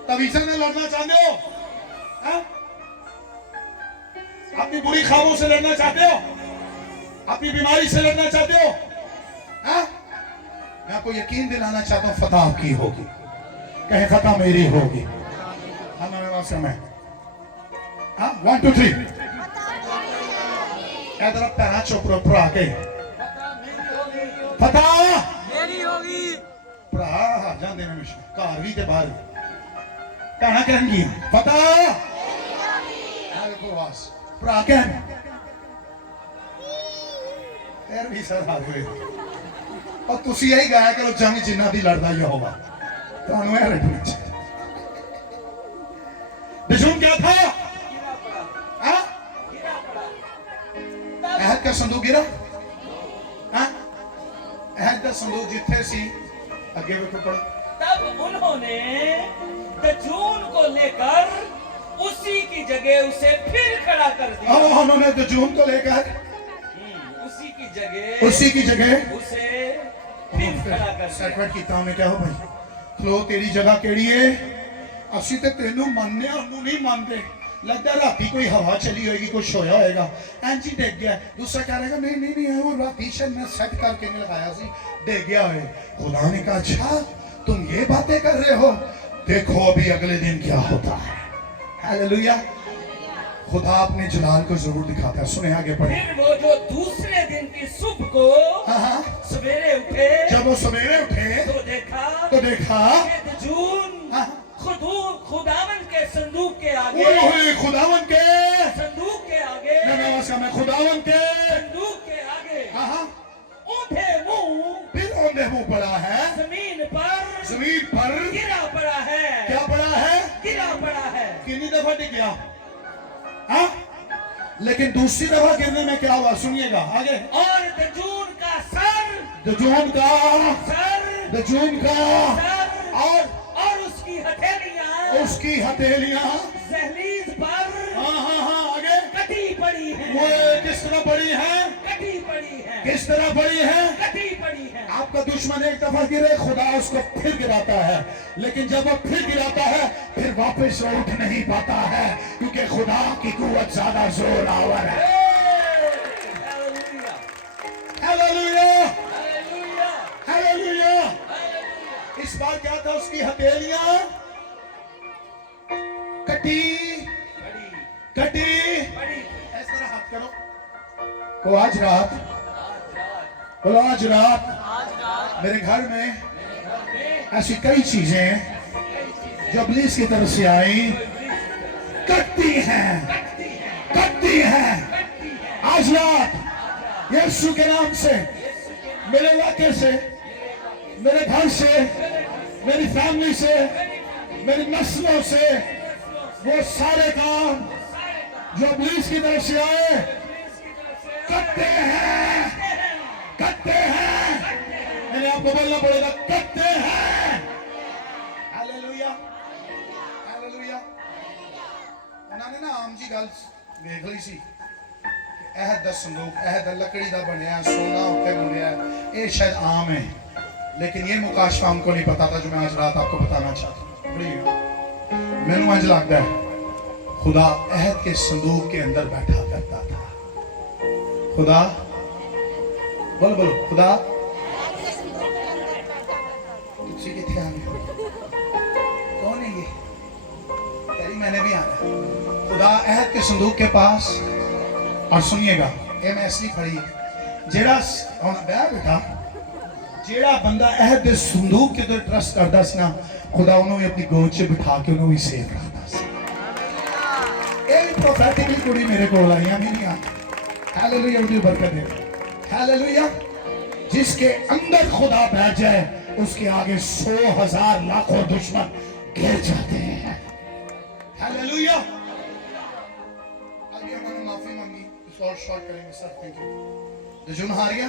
तवीज़ा में लड़ना चाहते हो? अपनी बुरी ख्वाबों से लड़ना चाहते हो? अपनी बीमारी से लड़ना चाहते हो? मैं आपको यकीन दिलाना चाहता हूं, फतह आपकी होगी। कहीं फतह मेरी होगी। समय 1 2 3 इधर पैरा चोपड़ो भरा के फतह मेरी होगी। भरा हार जाते हैं हमेशा, घर भी ते बाहर। भैन कहनगी फतह भरा कह फिर भी सर हार हुए। और तुसी यही गाया करो, जंग जिन्ना दी लड़दा यहोवा। तुहानू यह रटना चाहिए। दजून क्या था? अहद का संदूक गिरा। अहद का संदूक जिथे सी अगे देखो पढ़ो। तब उन्होंने दजून को लेकर उसी की जगह उसे फिर खड़ा कर दिया। उन्होंने दजून को लेकर उसी की जगह उसे फिर खड़ा कर दिया। सेटमेंट कीता मैं क्या हो भाई, खलो तेरी जगह केड़ी है? ਅਸੀਂ ਤੇ ਤੈਨੂੰ ਮੰਨਦੇ ਆ, ਉਹਨੂੰ ਨਹੀਂ ਮੰਨਦੇ। लगता है राती कोई हवा चली होगी, कुछ होया होएगा, एंज ही डिग गया। दूसरा कह रहेगा नहीं नहीं नहीं, वो राती से मैं सेट करके नहीं लगाया सी, डिग गया है। खुदा ने कहा अच्छा तुम ये बातें कर रहे हो, देखो अभी अगले दिन क्या होता है। हालेलुया। खुदा अपने जलाल को जरूर दिखाता है। सुने आगे पढ़े। फिर वो जो दूसरे दिन की सुबह को सवेरे उठे, जब वो सवेरे उठे तो देखा दजून खुदावन के संदूक के आगे, खुदावन के संदूक के आगे, मैं खुदावन के संदूक के आगे औंधे मुंह पड़ा है, जमीन पर गिरा पड़ा है। क्या पड़ा है? गिरा पड़ा है। कितनी दफा टिक गया? लेकिन दूसरी दफा गिरने में क्या हुआ सुनिएगा आगे। और दजून का सर और उसकी हथेलियां दहलीज पर आगे कटी पड़ी है। वो किस तरह पड़ी है? कटी पड़ी है। किस तरह पड़ी है? कटी पड़ी है। आपका दुश्मन एक दफा गिरे, खुदा उसको फिर गिराता है, लेकिन जब वो फिर गिराता है फिर वापस वो उठ नहीं पाता है, क्योंकि खुदा की कुव्वत ज्यादा जोर आवर है। Hallelujah, hallelujah. इस बार क्या था? उसकी हथेलियां कटी। इस तरह हाथ करो, तो आज रात, बोलो आज रात मेरे घर में ऐसी कई चीजें हैं जो इब्लीस की तरफ से आई, कटती हैं। आज रात यीशु के नाम से, मेरे इलाके से, मेरे घर से, मेरी फैमिली से, मेरी नस्लों से वो सारे काम जो इब्लीस की तरफ से आए कटते हैं। मैंने आपको बोलना पड़ेगा, कटते हैं। Hallelujah, hallelujah. उन्होंने ना आम जी गल देख ली सी, अहद दा संदूक, अहद लकड़ी दा बनया, सोना उत्ते बुनिया, ये शायद आम है, लेकिन ये मुकाशफा हमको नहीं पता था जो मैं आज रात आपको बताना चाहता हूँ। मैनू इंज लगता है खुदा अहद के संदूक के अंदर बैठा करता था। खुदा, बोलो बोलो, खुदा तुझसे कितने आ गए? कौन है ये? तेरी मैंने भी आना। खुदा अहद के संदूक के पास, और सुनिएगा ये मैं इसलिए खड़ी, जेड़ा बेटा जेड़ा बंदा अहद के संदूक के अंदर ट्रस्ट करता सी ना, खुदा उन्होंने अपनी गोद च बिठा के उन्होंने सेव रखता सी। ये प्रोफेटिकली कुड़ी मेरे को आईयां भी नहीं आती। हालेलुया, उनकी बरकत है। हालेलुया। जिसके अंदर खुदा बैठ जाए उसके आगे 100,000 लाखों दुश्मन गिर जाते हैं। हालेलुया। अभी हमने माफी मांगी, शॉर्ट करेंगे सर, थैंक यू। दर्जन हार गया,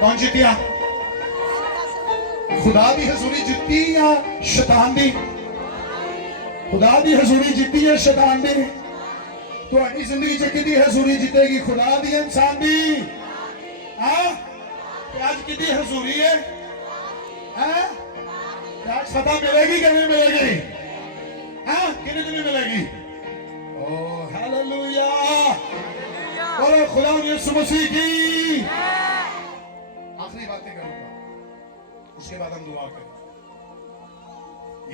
कौन जीतिया? खुदा दी हजूरी जीती या शैतान दी? खुदा दी हजूरी जीती है शैतान दी? तो अपनी जिंदगी च किदी हजूरी जीतेगी, खुदा दी इंसान दी? हाँ, आज किदी हजूरी है? हाँ, आज फतह मिलेगी कि नहीं मिलेगी? हाँ, कितने दिन मिलेगी? ओ हालेलुया, बोलो खुदा यीशु मसीह की। आखिरी बातें करूंगा, उसके बाद हम दुआ करें।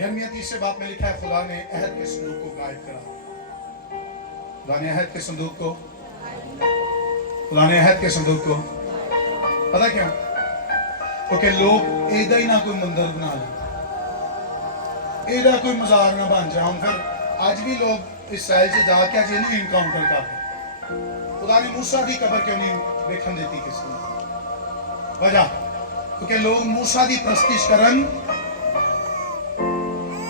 यिर्मयाह 30 बात में लिखा है, खुदा ने अहद के संदूक को गायब करा। खुदा ने अहद के संदूक को, खुदा ने अहद के संदूक को, पता क्यों? क्योंकि लोग एदा ही ना कोई मंदिर बना लेते, एदा कोई मजार ना बन जाए। फिर आज भी लोग इसराइल से जाके आज इन्हें इनकाउंटर करते। खुदा ने मूसा की कब्र क्यों नहीं देखने देती किसी ने? वजह क्योंकि लोग मूसा की प्रस्तिश करन,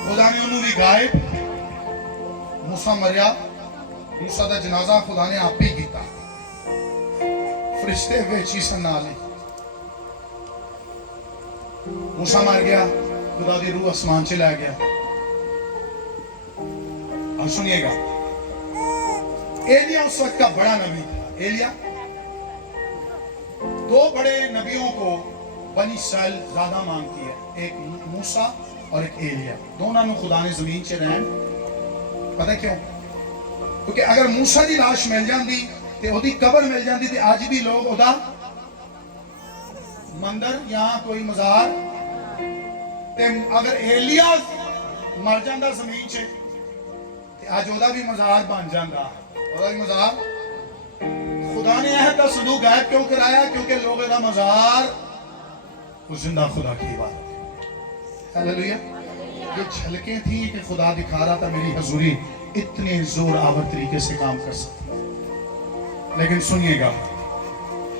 खुदा ने उन्होंने भी गायब। मूसा मरिया, मूसा का जनाजा खुदा ने आप ही किया, फरिश्ते वेची सनाली। मूसा मर गया, खुदा की रूह आसमान से ला गया। और सुनिएगा, एलिया उस वक्त का बड़ा नबी था। एलिया, दो बड़े नबियों को बनी इस्राएल ज्यादा मांगती है, एक मूसा और एक एलिया। दोनों ने खुदा ने जमीन से रहन, पता क्यों? क्योंकि अगर मूसा की लाश मिल जाती तो ओदी कब्र मिल जाती तो आज भी लोग ओदा मंदिर या कोई मजार, ते अगर एलिया मर जाता जमीन से तो आज ओदा भी मजार बन जाता, ओदा भी मजार। खुदा ने अहद का संदूक गायब क्यों कराया? क्योंकि लोग एदा मजार उस जिंदा खुदा की बात। हालेलुया। ये झलकें थी कि खुदा दिखा रहा था मेरी हजूरी इतने जोर आवर तरीके से काम कर सकती। लेकिन सुनिएगा,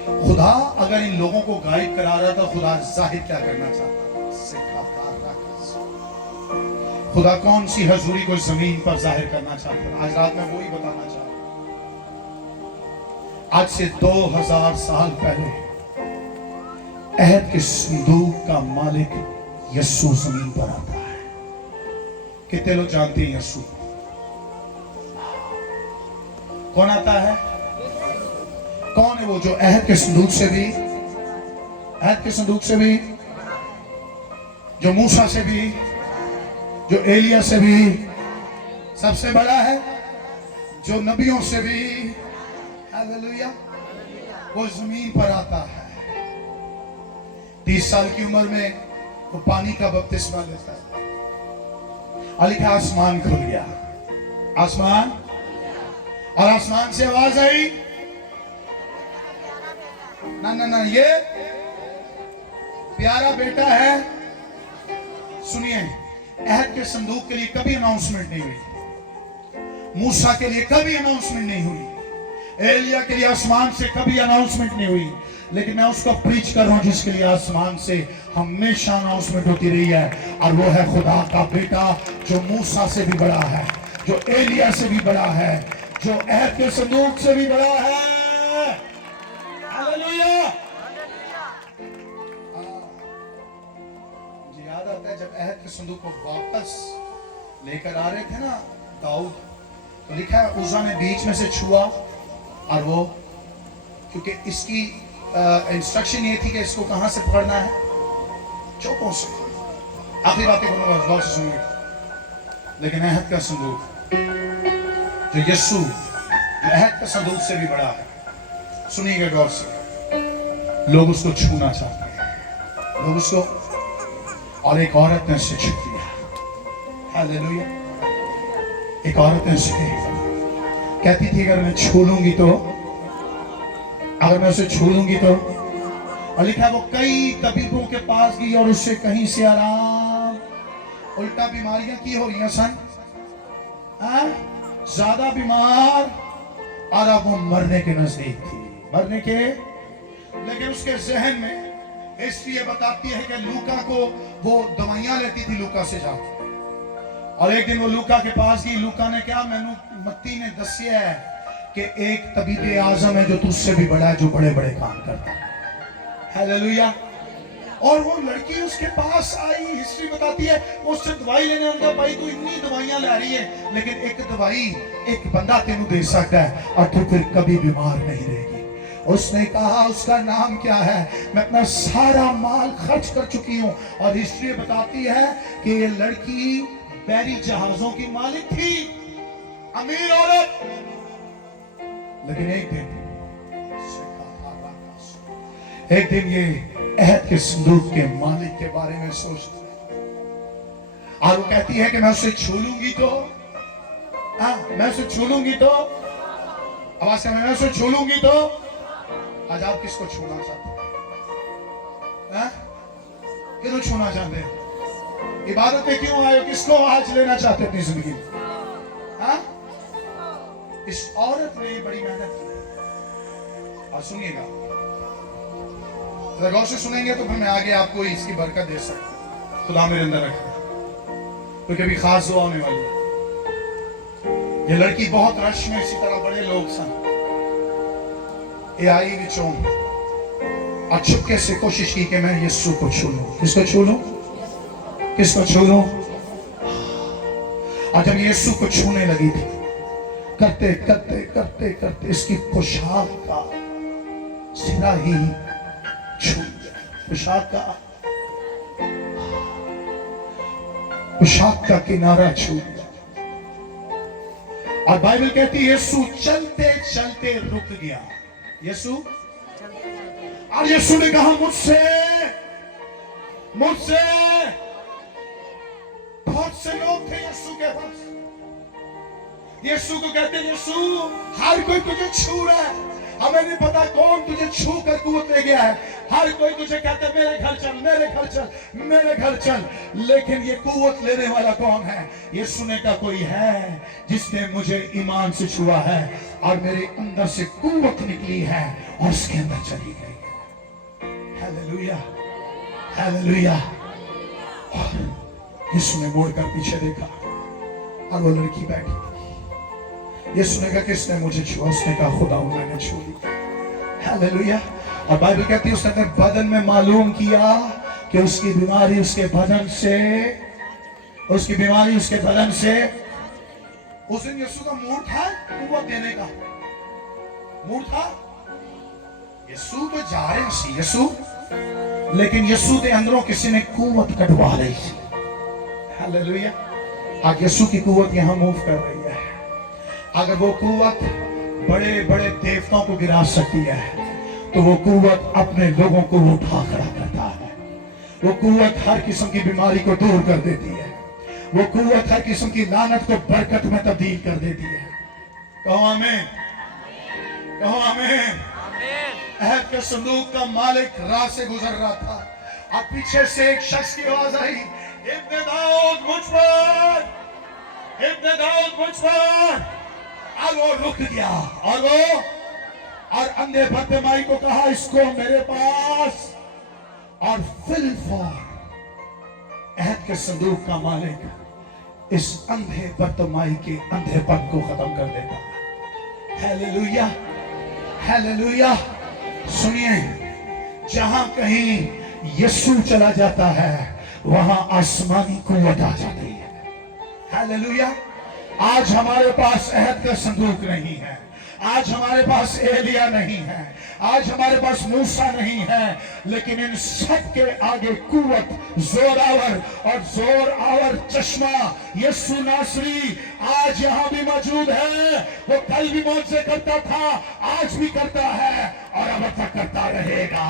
खुदा अगर इन लोगों को गायब करा रहा था, खुदा जाहिर क्या करना चाहता? खुदा कौन सी हजूरी को जमीन पर जाहिर करना चाहता? आज रात में वही बताना चाहता। आज से 2000 साल पहले अहद के संदूक का मालिक यीशु जमीन पर आता है। कितने लोग जानते हैं यीशु कौन आता है? कौन है वो जो अहद के संदूक से भी, अहद के संदूक से भी, जो मूसा से भी, जो एलिया से भी सबसे बड़ा है, जो नबियों से भी, हालेलुया, वो जमीन पर आता है। 30 साल की उम्र में वो पानी का बपतिस्मा लेता है और लिखा आसमान खुल गया, आसमान, और आसमान से आवाज आई, ना ना ना, ये प्यारा बेटा है। सुनिए, अहद के संदूक के लिए कभी अनाउंसमेंट नहीं हुई, मूसा के लिए कभी अनाउंसमेंट नहीं हुई, एलिया के लिए आसमान से कभी अनाउंसमेंट नहीं हुई, लेकिन मैं उसको प्रीच कर रहा हूं जिसके लिए आसमान से हमेशा अनाउंसमेंट होती रही है, और वो है खुदा का बेटा, जो मूसा से भी बड़ा है, जो एलिया से भी बड़ा है, जो अहद के संदूक से भी बड़ा है। हालेलुया। मुझे याद आता है जब अहद के संदूक को वापस लेकर आ रहे थे ना दाऊद, तो लिखा है उज़ा ने बीच में से छुआ, और वो, क्योंकि इसकी इंस्ट्रक्शन ये थी कि इसको कहां से पकड़ना है, चौकों से। आखिरी बातें करूंगा, गौर से सुनिए। लेकिन अहद का संदूक, जो यीशु अहद का संदूक से भी बड़ा है, सुनिएगा गौर से, लोग उसको छूना चाहते हैं, लोग उसको, और एक औरत ने उसे छू लिया। हालेलुया। एक औरत ने उसे कहती थी अगर मैं छू लूंगी तो, अगर मैं उसे छू लूंगी तो, और लिखा वो कई तबीबों के पास गई और उससे कहीं से आराम, उल्टा बीमारियां की हो रही हैं सन, ज्यादा बीमार, और अब वो मरने के नजदीक थी, मरने के। लेकिन उसके जहन में हिस्ट्री ये बताती है कि लूका को वो दवाइयां लेती थी लूका से जाकर, और एक दिन वो लूका के पास गई। लूका ने क्या, मैनू मत्ती ने दसिया है कि एक तबीब आजम है जो तुझसे भी बड़ा है, जो बड़े बड़े काम करता है। हालेलुया। और वो लड़की उसके पास आई, हिस्ट्री बताती है, वो उससे दवाई लेने आया। भाई तू इतनी दवाइयां ला रही है, लेकिन एक दवाई एक बंदा तेनू दे सकता है और तू फिर कभी बीमार नहीं रहेगी। उसने कहा उसका नाम क्या है, मैं अपना सारा माल खर्च कर चुकी हूँ। और हिस्ट्री बताती है कि ये लड़की बैरी जहाजों की मालिक थी, अमीर औरत। लेकिन एक दिन ये अहद के संदूक के मालिक के बारे में सोचती है, और वो कहती है कि मैं उसे छू लूंगी तो, मैं उसे छू लूंगी तो, आवाज से मैं उसे छू लूंगी तो। आज आप किसको छूना चाहते हैं? क्यों छूना चाहते हैं? इबादत में क्यों आए हो? किसको आज लेना चाहते अपनी जिंदगी में? इस औरत ने बड़ी मेहनत की। और सुनिएगा, गौर से सुनेंगे तो फिर मैं आगे आपको इसकी बरकत दे सकता हूं। खुदा मेरे अंदर रखा, क्योंकि अभी खास दुआ होने वाली है। ये लड़की बहुत रश में, इसी तरह बड़े लोग सन, ये आई विचों और चुपके से कोशिश की कि मैं यीशु को छू लूं। किसको छू लूं? किसको छू लूं? और जब यीशु को छूने लगी थी, करते करते करते करते इसकी पोशाक का सिरा ही छूट गया। पोशाक का किनारा छूट गया। और बाइबल कहती है यीशु चलते चलते रुक गया। यीशु, और यीशु ने कहा मुझसे मुझसे बहुत से लोग थे यीशु के पास। यीशु को कहते हैं यीशु हर कोई तुझे छू रहा है, हमें नहीं पता कौन तुझे छू कर कुवत ले गया है। हर कोई तुझे कहता है मेरे घर चल, मेरे घर चल, मेरे घर चल, लेकिन ये कुवत लेने वाला कौन है? यीशु ने कहा कोई है जिसने मुझे ईमान से छुआ है और मेरे अंदर से कुवत निकली है और उसके अंदर चली गई है। Hallelujah, hallelujah. यीशु ने मुड़कर पीछे देखा और वो लड़की बैठी। यीशु ने कहा किसने मुझे छुआ? उसने कहा खुदा मैंने छू लिया। हालेलुया। और बाइबल कहती है उसने अपने बदन में मालूम किया कि उसकी बीमारी उसके बदन से, उसकी बीमारी उसके बदन से। उस दिन यीशु का मूड था कुव्वत देने का, मूड था। यीशु तो जा रहे सी यीशु, लेकिन यीशु के अंदरों किसी ने कुव्वत कटवा रही थी। हालेलुया। आज यीशु की कुव्वत यहां मूव कर रही है। अगर वो कुव्वत बड़े बड़े देवताओं को गिरा सकती है, तो वो कुव्वत अपने लोगों को उठा खड़ा करता है। वो कुव्वत हर किस्म की बीमारी को दूर कर देती है। वो कुव्वत हर किस्म की लानत को बरकत में तब्दील कर देती है। कहो आमीन, कहो आमीन। अहद के संदूक का मालिक राह से गुजर रहा था। अब पीछे से एक शख्स की आवाज आई, इब्ने दाऊद मुझ पर, इब्ने दाऊद मुझ पर। और वो रुक गया और अंधे बदमाई को कहा, इसको मेरे पास। और फिल फॉर अहद के संदूक का मालिक इस अंधे बदमाई के अंधेपन को खत्म कर देता है। Hallelujah, hallelujah. सुनिए, जहां कहीं यीशु चला जाता है वहां आसमानी कुव्वत आ जाती है। हालेलुया। आज हमारे पास अहद का संदूक नहीं है, आज हमारे पास एलिया नहीं है, आज हमारे पास मूसा नहीं है, लेकिन इन सब के आगे कुव्वत, जोरावर और जोर आवर चश्मा यीशु नासरी आज यहां भी मौजूद है। वो कल भी मौजूद करता था, आज भी करता है और अब तक करता रहेगा।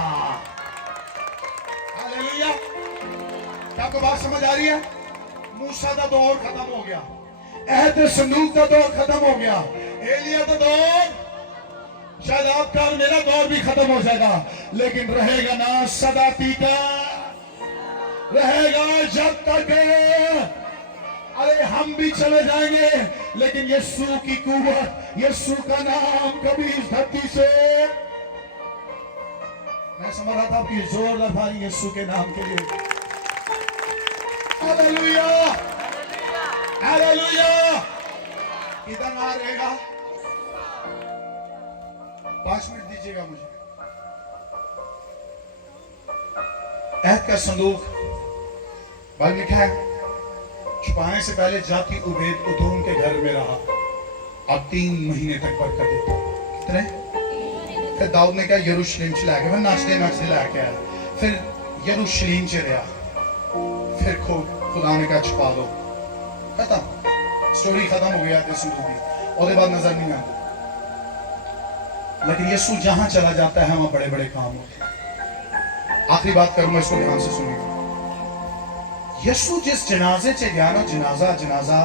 हालेलुया। क्या आपको बात समझ आ रही है? मूसा का दौर खत्म हो गया, अहद संदूक का दौर खत्म हो गया, एलिया का दौर, शायद आपका और मेरा दौर भी खत्म हो जाएगा, लेकिन रहेगा ना सदा टीका, रहेगा जब तक। अरे हम भी चले जाएंगे, लेकिन यीशु की कुव्वत, यीशु का नाम कभी इस धरती से। मैं समझ रहा था कि जोरदार था यीशु के नाम के लिए। Hallelujah, hallelujah. किधर आ रहेगा? 5 मिनट दीजिएगा मुझे। अहद का संदूक बाइबल लिखा है, छुपाने से पहले जाति उबेद उदोम के घर में रहा, अब 3 महीने तक बरकत देता। कितने? फिर दाऊद ने कहा यरूशलेम से लाके, नाचते नाचते लाके आया, फिर यरूशलेम से रहा, फिर खुदा ने कहा छुपा दो, खत्म, स्टोरी खत्म हो गया था संदूक की, और बाद नजर नहीं आती। लेकिन यीशु जहां चला जाता है वहां बड़े बड़े काम होते हैं। आखिरी बात करूंगा, इसको ध्यान से सुनिए। यीशु जिस जनाजे से गया ना, जनाजा,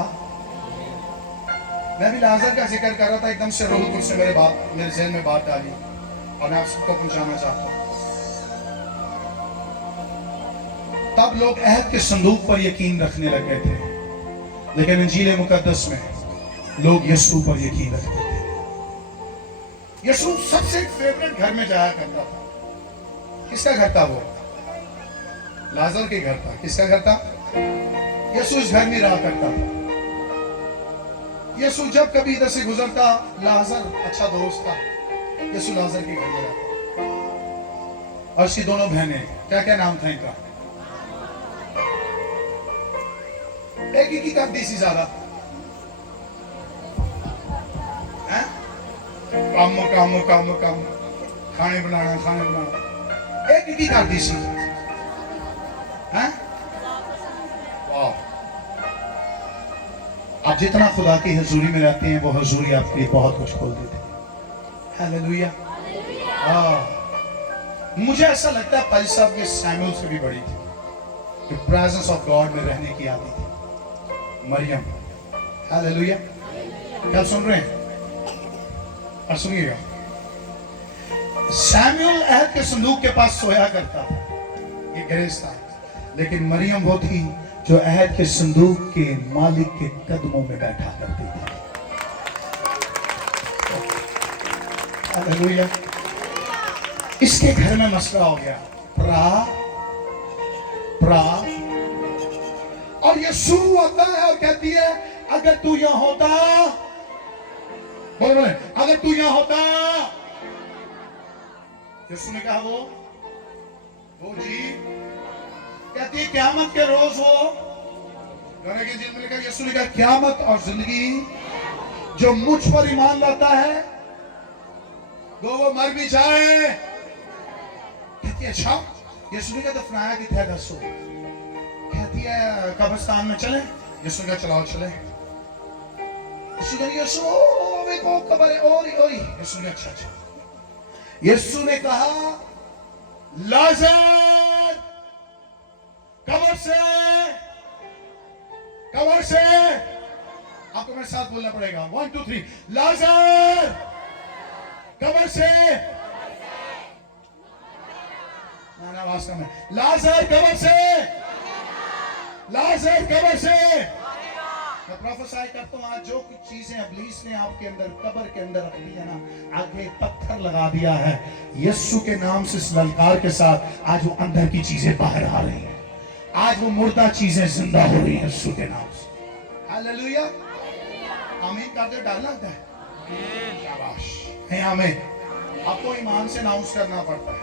मैं भी लाजर का जिक्र कर रहा था, एकदम से रूह कुछ से मेरे ज़हन में बात डाली और मैं आप सबको पहुंचाना चाहता हूं। तब लोग अहद के संदूक पर यकीन रखने लग गए थे, लेकिन इंजील मुकद्दस में लोग यीशु पर यकीन रखते थे। यीशु सबसे फेवरेट घर में जाया करता था। किसका घर था वो? लाजर के घर था। किसका घर था? यीशु इस घर में रहा करता था। यीशु जब कभी इधर से गुजरता, लाजर अच्छा दोस्त था, यीशु लाजर के घर में रहता। और उसकी दोनों बहनें, क्या क्या नाम था इनका? एक ही करती सी ज्यादा, काम खाने बनाना, एक ही करती सी। वाह। आप जितना खुदा की हजूरी में रहते हैं, वो हजूरी आपके लिए बहुत कुछ खोल देती है। हालेलुया। मुझे ऐसा लगता है परी साहब के सैमुअल से भी बड़ी थी, जो प्रेजेंस ऑफ गॉड में रहने की आती थी, मरियम। हालेलुया। क्या सुन रहे हैं? और सुनिएगा, सैमुअल अहद के संदूक के पास सोया करता था, ये गैरेज था, लेकिन मरियम वो थी जो अहद के संदूक के मालिक के कदमों में बैठा करती थी। हालेलुया। इसके घर में मसला हो गया, प्रा और यीशु आता है और कहती है, अगर तू यहां होता, बोले अगर तू यहां होता। यीशु ने कहा वो जी, कहती है क़यामत के रोज वो गाने के जिल में लिखा, यीशु ने कहा क़यामत और जिंदगी जो मुझ पर ईमान लाता है, वो मर भी जाए। कहती है अच्छा, यीशु ने कहा दफनाया कितना है? दसो। कहती है कब्रिस्तान में चले। यीशु ने कहा चलाओ चले। यीशु ने देखो कब्र है, और यीशु ने अच्छा। यीशु ने कहा लाजर कब्र से, आपको मेरे साथ बोलना पड़ेगा, 1 2 3, लाजर कब्र से आना वास्तव में लाजर कब्र से, लाजर कब्र से। मैं प्रोफेसाई करता हूँ आज जो कुछ चीजें इब्लीस ने आपके अंदर कब्र के अंदर रख दी है ना, आगे पत्थर लगा दिया है, यीशु के नाम से इस ललकार के साथ आज वो अंदर की चीजें बाहर आ रही हैं, आज वो मुर्दा चीजें जिंदा हो रही हैं यीशु के नाम से। हालेलुया, आमीन कर दे। डर लगता है? शाबाश है, आमीन। आपको ईमान से अनाउंस करना पड़ता है।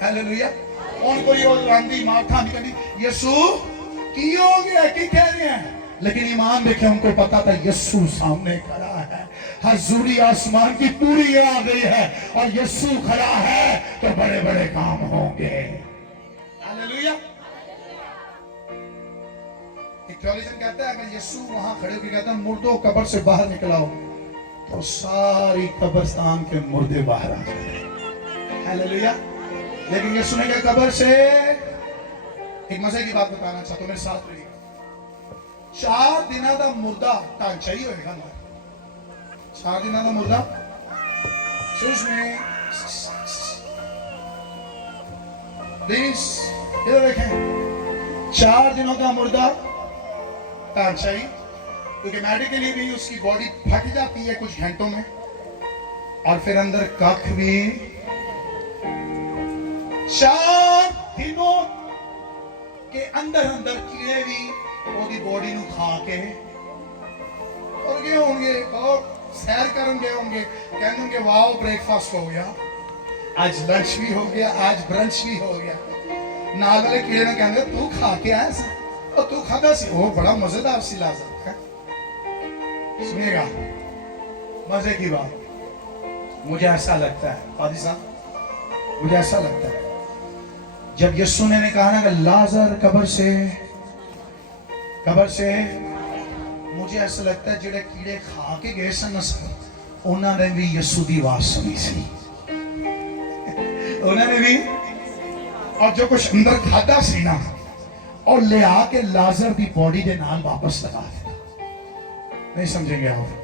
हालेलुया। कौन कोई और आंधी माथा नहीं करनी यीशु की हो गया की कह रहे हैं, लेकिन ईमान देखे उनको पता था यीशु सामने खड़ा है, हजूरी आसमान की पूरी आ गई है और यीशु खड़ा है तो बड़े बड़े काम होंगे। हालेलुया। एक थ्योलॉजियन कहता है अगर यीशु वहां खड़े होकर कहता है मुर्दों कब्र से बाहर निकलाओ, तो सारी कब्रिस्तान के मुर्दे बाहर आ जाते। हालेलुया। लेकिन यीशु ने कहा कब्र से, एक मजे की बात बताना चाहता हूं, मेरे साथ रहिए। 4 दिनों का मुर्दा ढांचा ही होगा ना, 4 दिनों का मुर्दा में प्लीज इधर देखें, 4 दिनों का मुर्दा ढांचा ही, क्योंकि मेडिकली भी उसकी बॉडी फट जाती है कुछ घंटों में, और फिर अंदर कख भी 4 दिनों के अंदर अंदर कीड़े भी ਉਹਦੀ ਬੋਡੀ ਨੂੰ ਖਾ ਕੇ और गए होंगे और सैर करन गए होंगे, कहते होंगे वाओ ब्रेकफास्ट हो गया, आज लंच भी हो गया, आज ब्रंच भी हो गया। नाल वाले कीड़े ने कहते तू खा के आया सी, और तू खाता सी, वो बड़ा मजेदार सी लाजत है। सुनिएगा मजे की बात, मुझे ऐसा लगता है फादी साहब, मुझे ऐसा लगता है जब यीशु ने कहा ना कि लाजर कब्र से, मुझे ऐसा लगता है जेडे कीड़े खा के गए सन उन्होंने भी यीशु की आवाज सुनी सी, उन्होंने भी, और जो कुछ अंदर खादा सी ना और ले आके लाजर की बॉडी के नाल वापस लगा दिया। नहीं समझेंगे आप?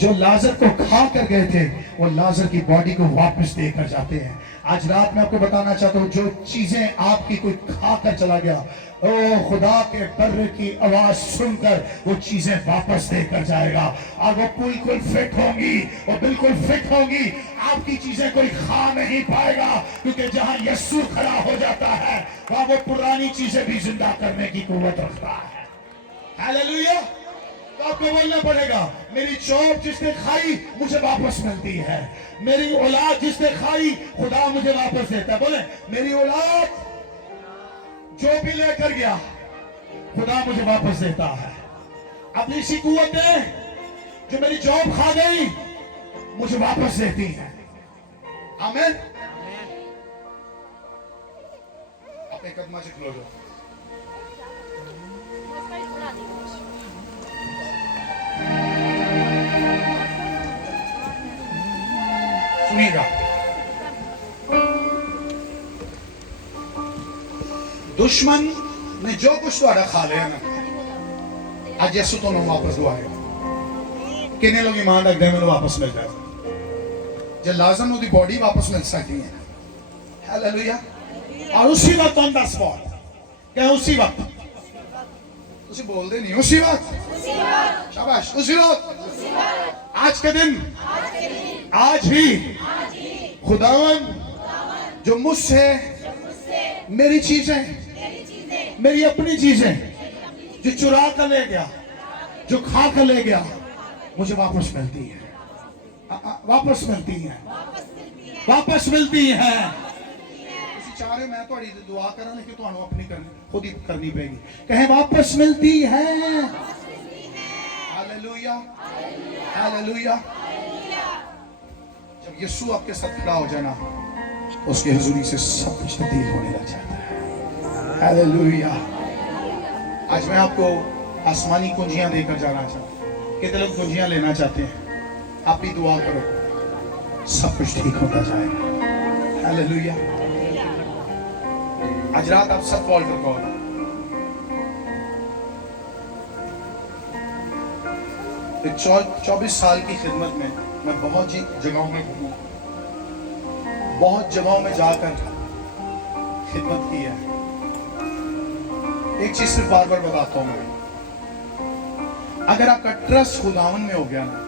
जो लाजर को खा कर गए थे वो लाजर की बॉडी को वापस देकर जाते हैं। आज रात में आपको बताना चाहता हूं जो चीजें आपकी कोई खा कर चला गया, ओ खुदा के बर्र की आवाज सुनकर वो चीजें वापस देकर जाएगा, और वो बिल्कुल फिट होंगी, वो बिल्कुल फिट होंगी। आपकी चीजें कोई खा नहीं पाएगा, क्योंकि जहां यीशु खड़ा हो जाता है वहां वो पुरानी चीजें भी जिंदा करने की कुव्वत रखता है। हालेलुया। तो आपको बोलना पड़ेगा मेरी जॉब जिसने खाई मुझे वापस मिलती है, मेरी औलाद जिसने खाई खुदा मुझे वापस देता है। बोले मेरी औलाद जो भी लेकर गया खुदा मुझे वापस देता है। अपनी सी कुव्वतें जो मेरी जॉब खा गई मुझे वापस देती है। आमीन। अपने कदम से खलो जाओ। सुनिएगा, दुश्मन ने जो कुछ तुहाडा खा लिया ना, आज यीशु तो वापस दुआएगा। कितने लोग ईमान रखते हैं मैंने वापस मिल जाए? जो लाजम उसकी बॉडी वापस मिल सकती है। हालेलुया। और उसी वक्त ऑन द स्पॉट, क्या उसी वक्त? उसी बोलते नहीं, उसी वक्त। शाबाश, उसी वक्त। आज के दिन, आज भी खुदावन जो मुझसे मेरी चीजें, मेरी अपनी चीजें जो चुरा कर ले गया, जो खा कर ले गया, मुझे वापस मिलती है, वापस मिलती है, वापस मिलती है। ਤੁਸੀਂ ਚਾਹ ਰਹੇ ਮੈਂ ਤੁਹਾਡੀ ਦੁਆ ਕਰਾਂ, लेकिन ਤੁਹਾਨੂੰ अपनी खुद ही करनी पड़ेगी। कहें वापस मिलती है। Hallelujah, hallelujah. जब यीशु आपके साथ खड़ा हो जाना उसकी हुजूरी से सब कुछ तब्दील होने लग जाता है। हालेलुया। आज मैं आपको आसमानी कुंजियां देकर जाना चाहता हूं। कितने लोग कुंजियां लेना चाहते हैं? आप भी दुआ करो, सब कुछ ठीक होता जाएगा। हालेलुया। आज रात आप सब ऑल्टर कॉल, एक 24 साल की खिदमत में मैं बहुत ही जगहों में घूमा, बहुत जगहों में जाकर खिदमत की है। एक चीज सिर्फ बार बार बताता हूं मैं, अगर आपका ट्रस्ट खुदावन में हो गया ना,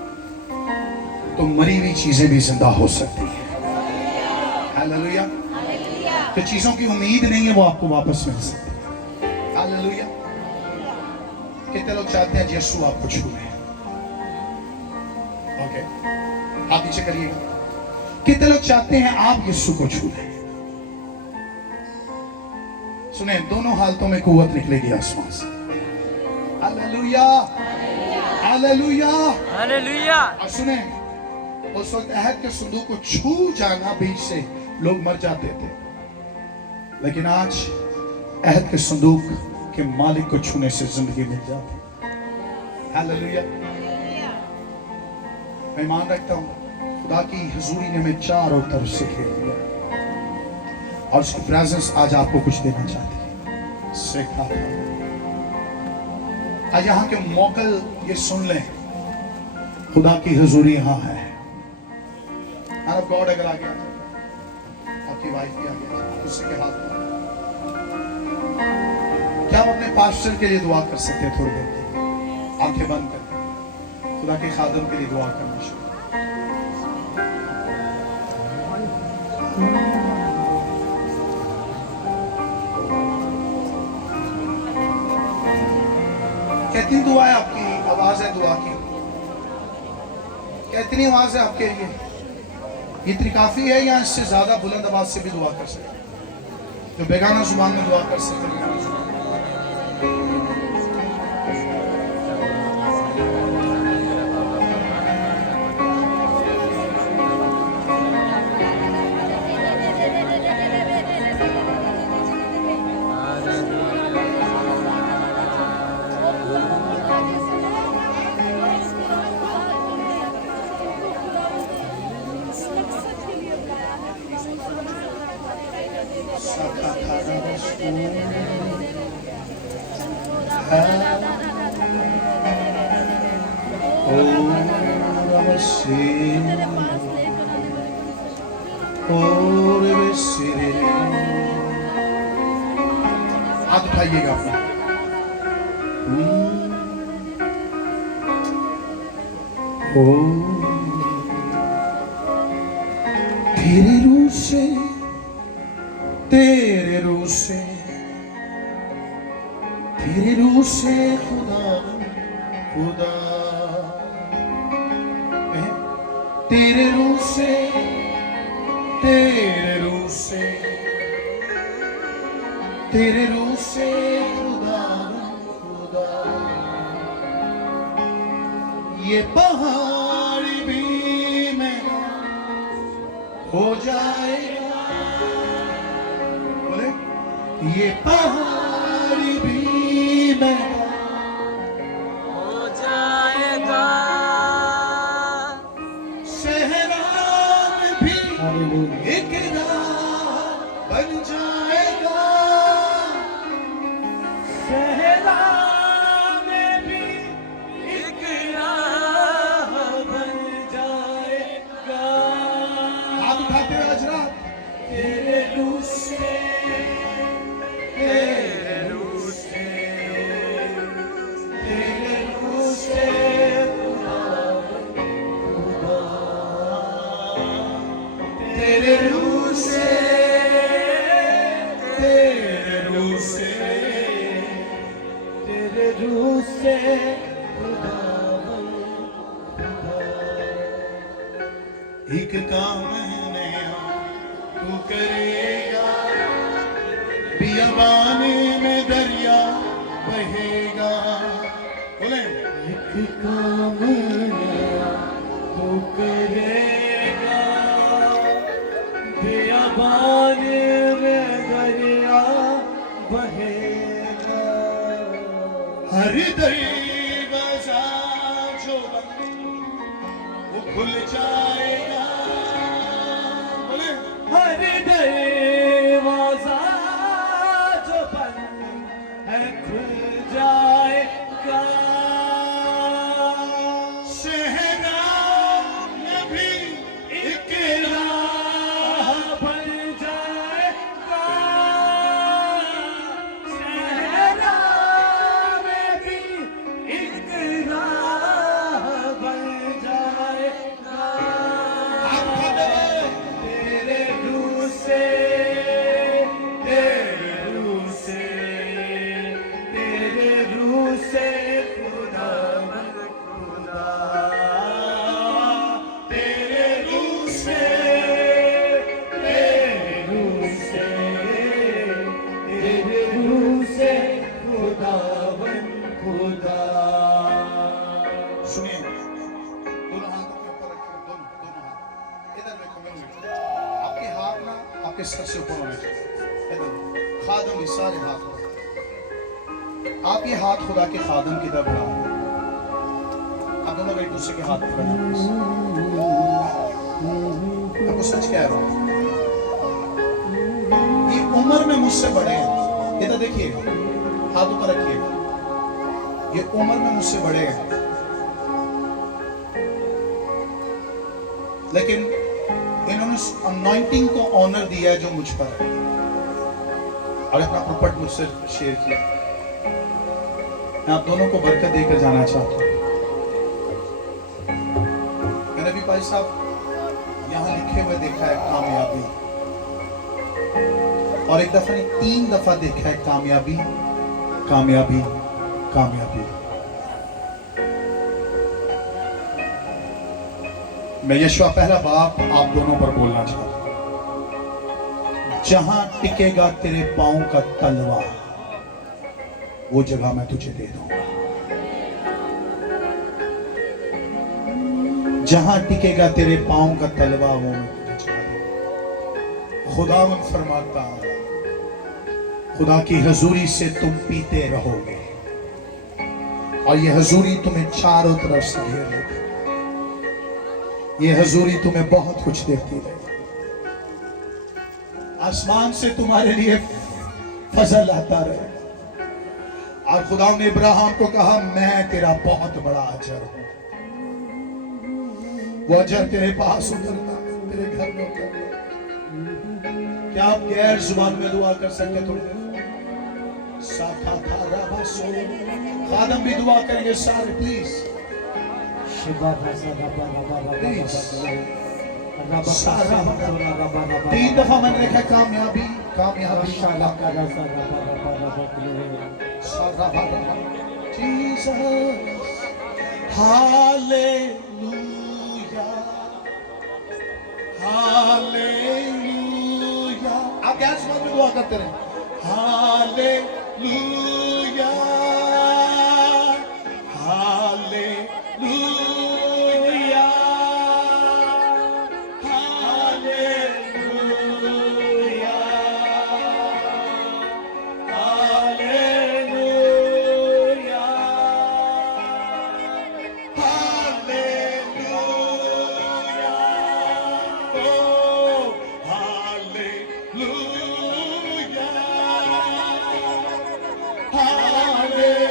तो मरी हुई चीजें भी जिंदा हो सकती है। हालेलुया। तो चीजों की उम्मीद नहीं है, वो आपको वापस मिल सकती है। हालेलुया। कितने लोग चाहते हैं यीशु आपको छू ले? ओके, हाथ नीचे करिएगा। कितने लोग चाहते हैं आप यीशु को छू लें? सुने, दोनों हालतों में कुव्वत निकलेगी आसमान से। Hallelujah, hallelujah, hallelujah. और सुने, उस वक्त अहद के संदूक को छू जाना बीच से लोग मर जाते थे, लेकिन आज अहद के संदूक के मालिक को छूने से जिंदगी मिल जाती। हालेलुया। मैं मान रखता हूं खुदा की हुजूरी ने हमें चारों तरफ से घेर लिया, और उसकी प्रेजेंस आज आपको कुछ देना चाहती है। आज यहाँ के मोकल ये सुन लें, खुदा की हुजूरी यहाँ है। मैन ऑफ गॉड अगर आ गया, आपकी वाइफ भी आ गया, उससे के हाथ में क्या आप अपने पास्टर के लिए दुआ कर सकते हैं? थोड़ी देर आंखें बंद करके खुदा के खादम के लिए दुआ करना शुरू। कितनी दुआ है आपकी? आवाज है दुआ की? कितनी आवाज है आपके लिए? इतनी काफी है या इससे ज्यादा बुलंद आवाज से भी दुआ कर सकते हैं? जो बेगाना जुबान में दुआ कर सकते हैं। हाथ उठाइएगा अपना। तेरे रूह से, तेरे रूह से, तेरे रूह से खुदा, खुदा, तेरे रूह से, तेरे रूह से, तेरे रूह से खुदा, खुदा, ये पहाड़ भी मेरा हो जाएगा। बोले, ये पहाड़ भी मेरा हो जाएगा। सहरा में भी एक राह बन जाएगा। सहरा में भी एक राह बन जाएगा। हाथ उठाते हुए आज रात, तेरे रूह से, तेरे रूह से, तेरे रूह से तेरे रूह से, तेरे रूह से, तेरे रूह से एक काम नया तू करेगा, बियाबाने में दरिया बहेगा। बोले, एक काम नया तू करेगा, बियाबान में दरिया बहेगा। हर दरवाजा जो बंद वो खुल जाएगा। बोले, हर दरवाजा जो बंद है खुल जाएगा। सहरा में भी एक राह बन जाएगा। दोनों हाथ अपने ऊपर रखिए, दोनों दोनों हाथ इधर देखो, मेरे में आपके हाथ ना आपके सर से ऊपर होने चाहिए। इधर खादम, ये सारे हाथ, आप ये हाथ खुदा के खादम की तरफ बढ़ा रहे हैं। आप दोनों एक दूसरे के हाथ पकड़ना। आपको सच कह रहा हूं, ये उम्र में मुझसे बड़े हैं। इधर देखिएगा, हाथ ऊपर रखिएगा, ये उम्र में मुझसे बड़े हैं, लेकिन इन्होंने अनॉइंटिंग को ऑनर दिया है जो मुझ पर है, और अपना पुपट मुझसे शेयर किया। मैं आप दोनों को बरकत देकर जाना चाहता हूं। मैंने भी भाई साहब यहां लिखे हुए देखा है कामयाबी, और एक दफा नहीं 3 दफा देखा है कामयाबी कामयाबी कामयाबी। मैं यशवा पहला बाप आप दोनों पर बोलना चाहता हूं। जहां टिकेगा तेरे पांव का तलवा, वो जगह मैं तुझे दे दूंगा। जहां टिकेगा तेरे पांव का तलवा, वो मैं तुझे चढ़ा दूंगा। खुदावन फरमाता, खुदा की हजूरी से तुम पीते रहोगे, और ये हजूरी तुम्हें चारों तरफ से घेर लेगी। ये हजूरी तुम्हें बहुत कुछ देती है। आसमान से तुम्हारे लिए फजल आता रहे। और खुदा ने इब्राहिम को कहा, मैं तेरा बहुत बड़ा अजर हूं। वो अजर तेरे पास उतरता, तेरे घर में उतरता। क्या आप गैर जुबान में दुआ कर सकते? थोड़ी देर खादम भी दुआ करेंगे सारे, प्लीज प्लीज। 3 दफा मैंने देखा कामयाबी कामयाबी। Jesus hallelujah hallelujah. आप क्या जुबान में दुआ करते रहे? Hallelujah hallelujah hallelujah hallelujah hallelujah. ओ हालेलुया हालेलुया।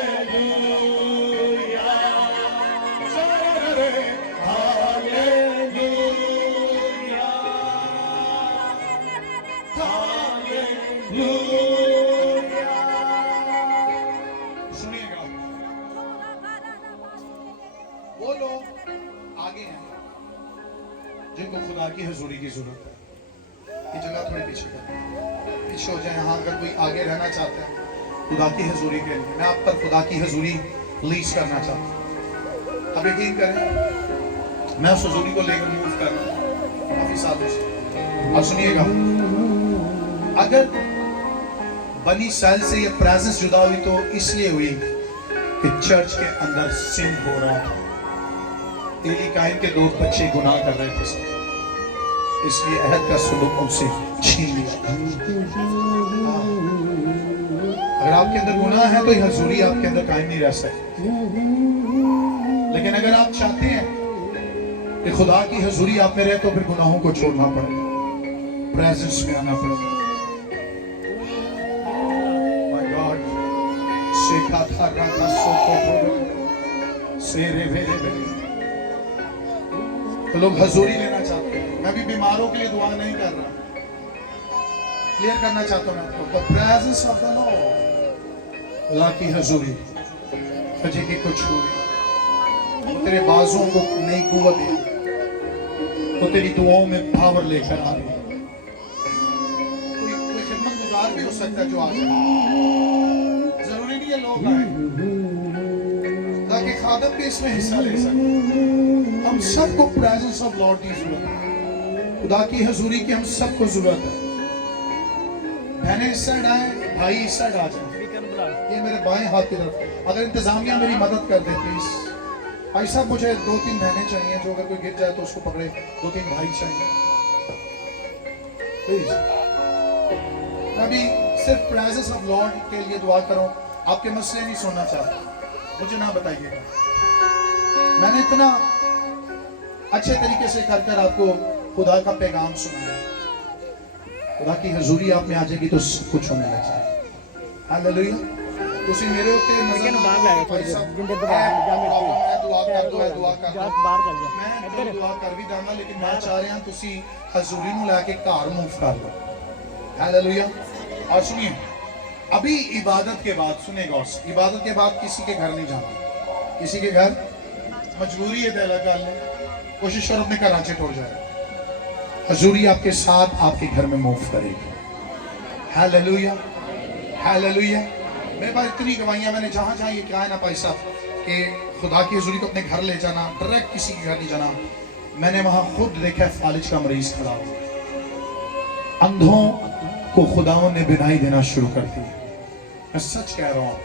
सारे हालेलुया हालेलुया। सुनिएगा, वो लोग आगे हैं जिनको खुदा की हजूरी की जरूरत है। ये जगह थोड़ी पीछे कर, पीछे हो जाए। यहाँ अगर कोई आगे रहना चाहता है खुदा की हजूरी के लिए, मैं आप पर खुदा की हजूरी लीज करना चाहता हूँ। अब यकीन करें, मैं उस हजूरी को लेकर मूव कर रहा हूँ काफी सालों से। अब सुनिएगा, अगर बनी इस्राएल से ये प्रेजेंस जुदा हुई तो इसलिए हुई कि चर्च के अंदर सिन हो रहा था। एली काइन के 2 बच्चे गुनाह कर रहे थे, इसलिए अहद का सुलूक उनसे छीन लिया। अगर आपके अंदर गुनाह है तो ये हजूरी आपके अंदर कायम नहीं रह सकती। लेकिन अगर आप चाहते हैं कि खुदा की हजूरी आप में रहे, तो फिर गुनाहों को छोड़ना पड़ेगा, प्रेजेंस में आना पड़ेगा। माय गॉड, शेखा था राता सोको सेरे वेरे वेरे। तो लोग हजूरी लेना चाहते हैं। मैं भी बीमारों के लिए दुआ नहीं कर रहा, क्लियर करना चाहता हूं आपको। The presence of the Lord, खुदा की हजूरी फजीकी को छूए, वो तेरे बाजुओं को नई कुव्वत दे, वो तेरी दुआओं में पावर लेकर आ रही है। कोई खिदमत गुजार भी हो सकता है जो आ जाए, जरूरी नहीं है लोग आए, ताकि खादम भी इसमें हिस्सा ले सके। हम सबको प्रेजेंस ऑफ लॉर्ड की जरूरत है, खुदा की हजूरी की हम सबको जरूरत है। बहनें इस साइड आए, भाई इस साइड आ जाए। ये मेरे बाएं हाथ की तरफ, अगर इंतजामिया मेरी मदद कर दे प्लीज, भाई साहब मुझे 2-3 बहनें चाहिए जो अगर कोई गिर जाए तो उसको पकड़े, 2-3 भाई चाहिए प्लीज। अभी सिर्फ प्रेजेंस ऑफ लॉर्ड के लिए दुआ करो, आपके मसले नहीं सुनना चाहता, मुझे ना बताइएगा। मैंने इतना अच्छे तरीके से कर कर आपको खुदा का पैगाम सुनाया। खुदा की हजूरी आप में आ जाएगी तो सब कुछ होने लग जाएगा। हालेलुया। ਤੁਸੀਂ ਮੇਰੇ ਉੱਤੇ ਨਜ਼ਰ ਬਾਹਰ ਲੈ ਜਾ ਥੋੜੀ ਜਿਹੀ ਜਿੰਦੇ ਦੁਆ ਮੈਂ ਦੁਆ ਕਰ ਦੋ ਜਾ ਬਾਹਰ ਚੱਲ ਜਾ ਮੈਂ ਦੁਆ ਕਰ ਵੀ ਦਾਂਗਾ, ਲੇਕਿਨ ਮੈਂ ਚਾਹ ਰਿਹਾ ਤੁਸੀਂ ਹਜ਼ੂਰੀ ਨੂੰ ਲੈ ਕੇ ਘਰ मूव कर लो। हालेलुया। और सुनिए, अभी इबादत के बाद, सुने गौर से, इबादत के बाद किसी के घर नहीं जाना, किसी के घर मजबूरी है पहला कर ले, कोशिश करो अपने घर आंचे टूट जाए। हजूरी आपके साथ आपके घर में मूव करेगी। Hallelujah, hallelujah. मेरे पास इतनी गवाहियां, मैंने जहां जहां ये कहा है ना भाई साहब कि खुदा की हजूरी को अपने घर ले जाना, डायरेक्ट किसी के घर नहीं जाना, मैंने वहां खुद देखा है फालिज का मरीज खड़ा हुआ, अंधों को खुदाओं ने बिनाई देना शुरू कर दी। मैं सच कह रहा हूं,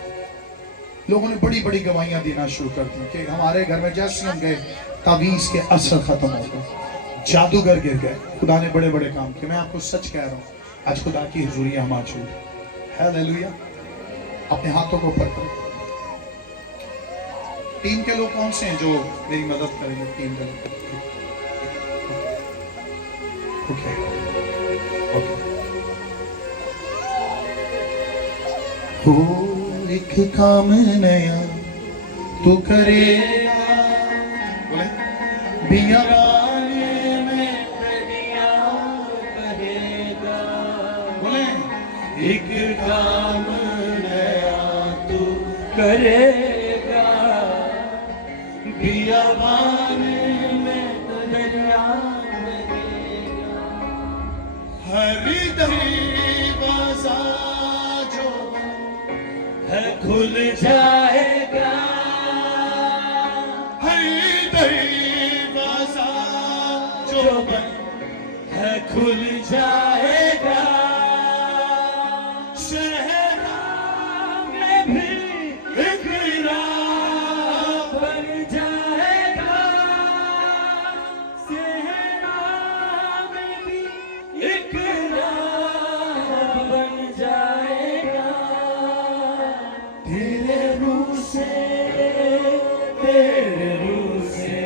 लोगों ने बड़ी बड़ी गवाहियां देना शुरू कर दी कि हमारे घर में जैसे हम गए तावीज के असर खत्म हो गए, जादूगर गिर गए, खुदा ने बड़े बड़े काम किए। मैं आपको सच कह रहा हूं, आज खुदा की हुजूरी हम मौजूद है। हालेलुया। अपने हाथों को ऊपर करें। टीम के लोग कौन से हैं जो मेरी मदद करेंगे? टीम के लोग। Okay okay. हो एक काम नया तू करेगा, बोले बियाबाने में दरिया बहेगा, बोले एक काम नया तू करेगा, बियाबाने में दरिया बहेगा, हरी दरवाजा जो है खुल जाएगा, हरी दरवाजा जो है खुल जाएगा, शहरा में भी एक राह बन जाएगा, सहरा में भी एक राह बन जाएगा, तेरे रूह से, तेरे रूह से,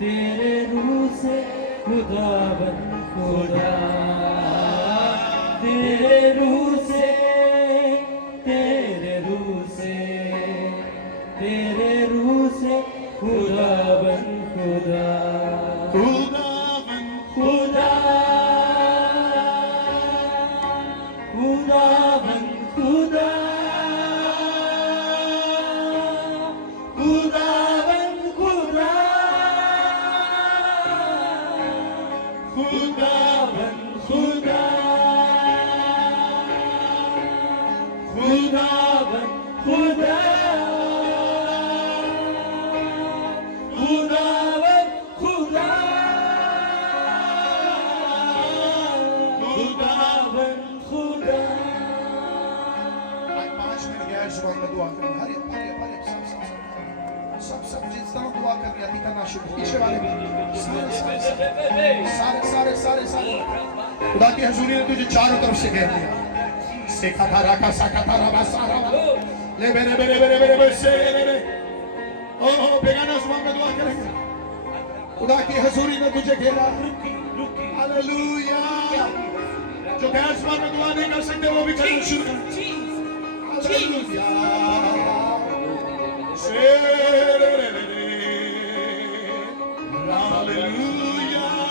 तेरे रूह से खुदा बन खुदा, तेरे रूह से, तेरे रूह से, तेरे रूह से खुदा बन खुदा, खुदा बन खुदा, खुदा बन खुदा, खुदा बन खुदा, खुदा बन खुदा, खुदा बन खुदा, खुदा बन खुदा, खुदा बन खुदा। आज 5 मिनट गैर जुबान में दुआ करें। हरे हरे हरे सब जिस तरह दुआ कर रही थी करना शुरू, पीछे वाले भी सारे खुदा की हजूरी ने तुझे चारों तरफ से घेर लिया। सेखा था राखा साखा था रबा सारा ले बेरे बेरे बेरे बेरे बेरे से ले ओ बेगाना जुबान में दुआ करेंगे। खुदा की हजूरी ने तुझे घेरा। हालेलुया। जो गैर जुबान में दुआ नहीं कर सकते वो भी करना शुरू करें। Hallelujah. Hallelujah,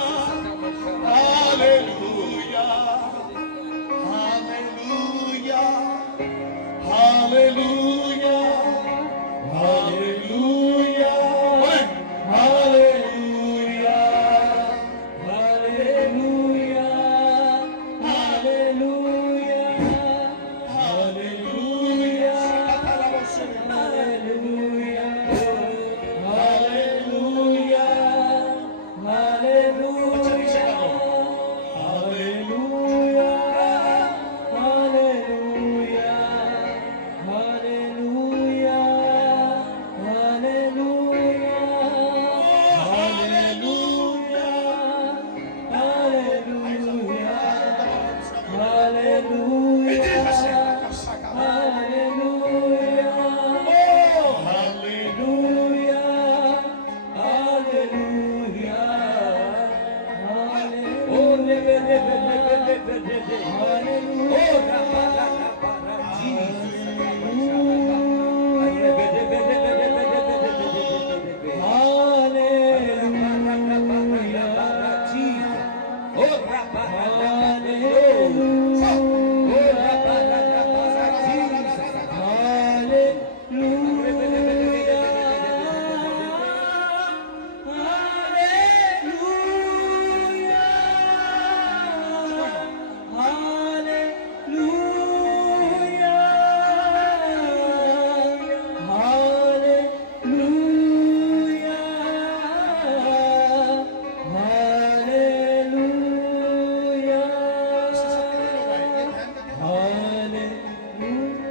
hallelujah, hallelujah, hallelujah, hallelujah,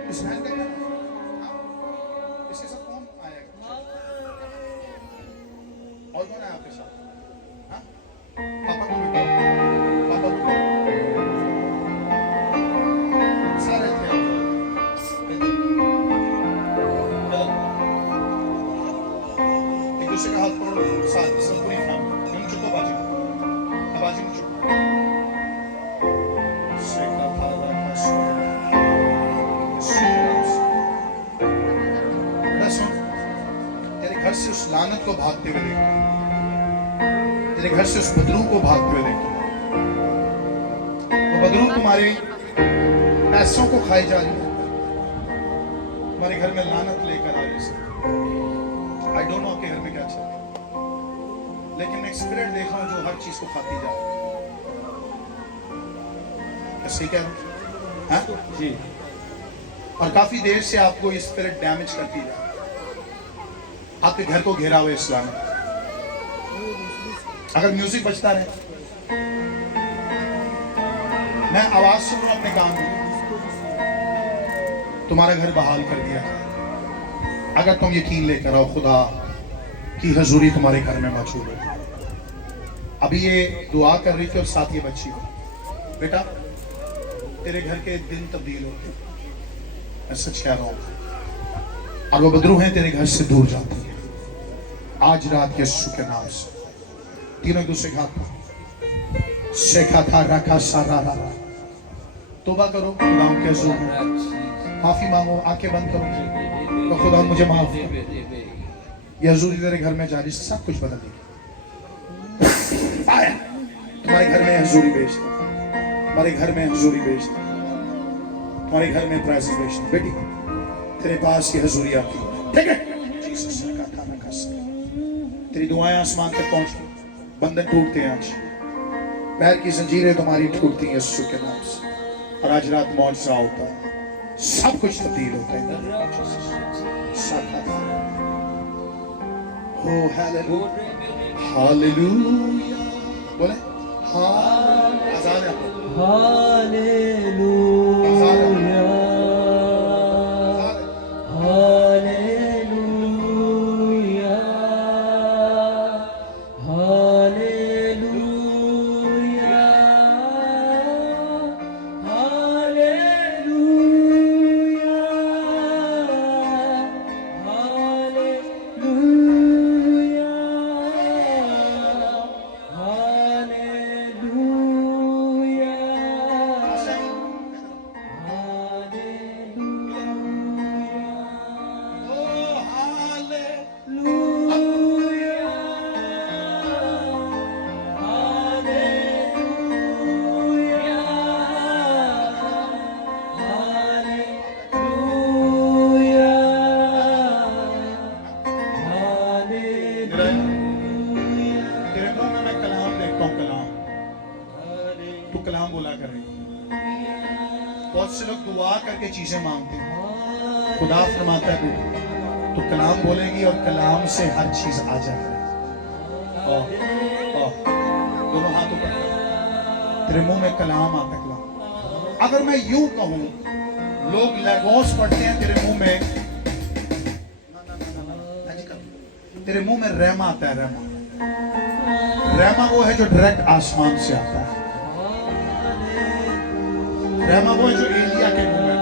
इस बहन का क्या नाम है? इसके साथ कौन आएगा? और कौन है आपके साथ? हाँ? पापा को भी कहो। पापा को कहो। सारे थे एक दूसरे का हाथ पकड़ो, साथ सब पूरी फैमिली। तुम चुप हो बाजी, अब बाजी में चुप। घर से उस लानत को भागते हुए देखो, तेरे घर से उस बदरू को भागते हुए देखो। वो बदरू तुम्हारे पैसों को खाई जा रही है, तुम्हारे घर में लानत लेकर आ रही है। आई डोंट नो आपके घर में क्या चल रहा है, लेकिन मैं एक स्पिरिट देख रहा हूं जो हर चीज को खाती जा रही है। कैसे कह रहा हूं जी? और काफी देर से आपको ये स्पिरिट डैमेज करती जा रही है, आपके घर को घेरा हुआ इस्लाम है। अगर म्यूजिक बजता रहे, मैं आवाज सुन रहा हूं अपने काम में, तुम्हारा घर बहाल कर दिया जाए। अगर तुम यकीन लेकर आओ खुदा की हजूरी तुम्हारे घर में मौजूद है। अभी ये दुआ कर रही थी और साथ ये बच्ची हो, बेटा तेरे घर के दिन तब्दील होते, मैं सच कह रहा हूं। और वो बदरू हैं तेरे घर से दूर जाती है आज रात के यीशु के नाम से। तीनों दूसरे हाथ शेखा था रखा सारा रहा। तौबा करो खुदा के हुजूर में, माफी मांगो, आंखें बंद करो तो खुदा मुझे माफ कर। ये हजूरी तेरे घर में जारी सब कुछ बदल देगी। आया तुम्हारे घर में हजूरी भेज दो, तुम्हारे घर में हजूरी भेज दो, तुम्हारे घर में प्राइजेस भेज दो। बेटी तेरे पास की हजूरी आती है, ठीक है? तेरी दुआएं आसमान तक पहुंचती, बंधन टूटते हैं आज, पैर की जंजीरें तुम्हारी टूटती हैं यीशु के नाम से। और आज रात मौजज़ा होता है, सब कुछ तब्दील होता है। हो हालेलुया, हालेलुया बोले, आजाद है हालेलुया, कलाम बोला कर रही। बहुत से लोग दुआ करके चीजें मांगते हैं, खुदा फरमाता है तो कलाम बोलेगी और कलाम से हर चीज आ जाएगी। दोनों हाथ ऊपर, तेरे मुंह में कलाम आता है, कलाम। अगर मैं यूं कहूं, लोग लेगोस पढ़ते हैं, तेरे मुंह में तेरे मुंह में रहमा आता है। रहमा वो है जो डायरेक्ट आसमान से आता है। रहमा वो है जो एलिया के मुंह में,